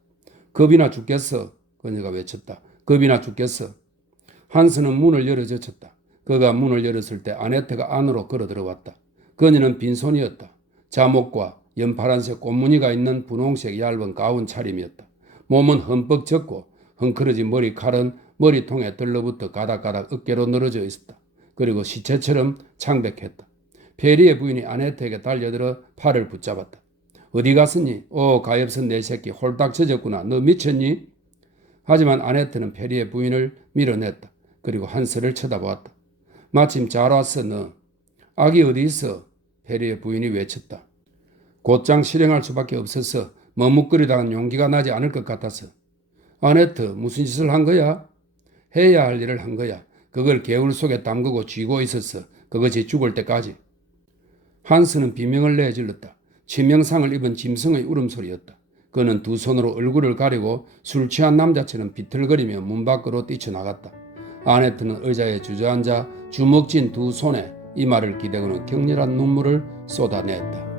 겁이나 죽겠어. 그녀가 외쳤다. 겁이나 죽겠어. 한스는 문을 열어젖혔다. 그가 문을 열었을 때 아네트가 안으로 걸어 들어왔다. 그녀는 빈손이었다. 잠옷과 연파란색 꽃무늬가 있는 분홍색 얇은 가운 차림이었다. 몸은 흠뻑 젖고 헝클어진 머리칼은 머리통에 들러붙어 가닥가닥 어깨로 늘어져 있었다. 그리고 시체처럼 창백했다. 페리의 부인이 아네트에게 달려들어 팔을 붙잡았다. 어디 갔었니? 가엾은 내 새끼 홀딱 젖었구나. 너 미쳤니? 하지만 아네트는 페리의 부인을 밀어냈다. 그리고 한스를 쳐다보았다. 마침 잘 왔어 너. 아기 어디 있어? 페리의 부인이 외쳤다. 곧장 실행할 수밖에 없어서 머뭇거리다간 용기가 나지 않을 것 같아서. 아네트 무슨 짓을 한 거야? 해야 할 일을 한 거야. 그걸 개울 속에 담그고 쥐고 있었어. 그것이 죽을 때까지. 한스는 비명을 내질렀다. 치명상을 입은 짐승의 울음소리였다. 그는 두 손으로 얼굴을 가리고 술 취한 남자처럼 비틀거리며 문 밖으로 뛰쳐나갔다. 아네트는 의자에 주저앉아 주먹진 두 손에 이마를 기대고는 격렬한 눈물을 쏟아냈다.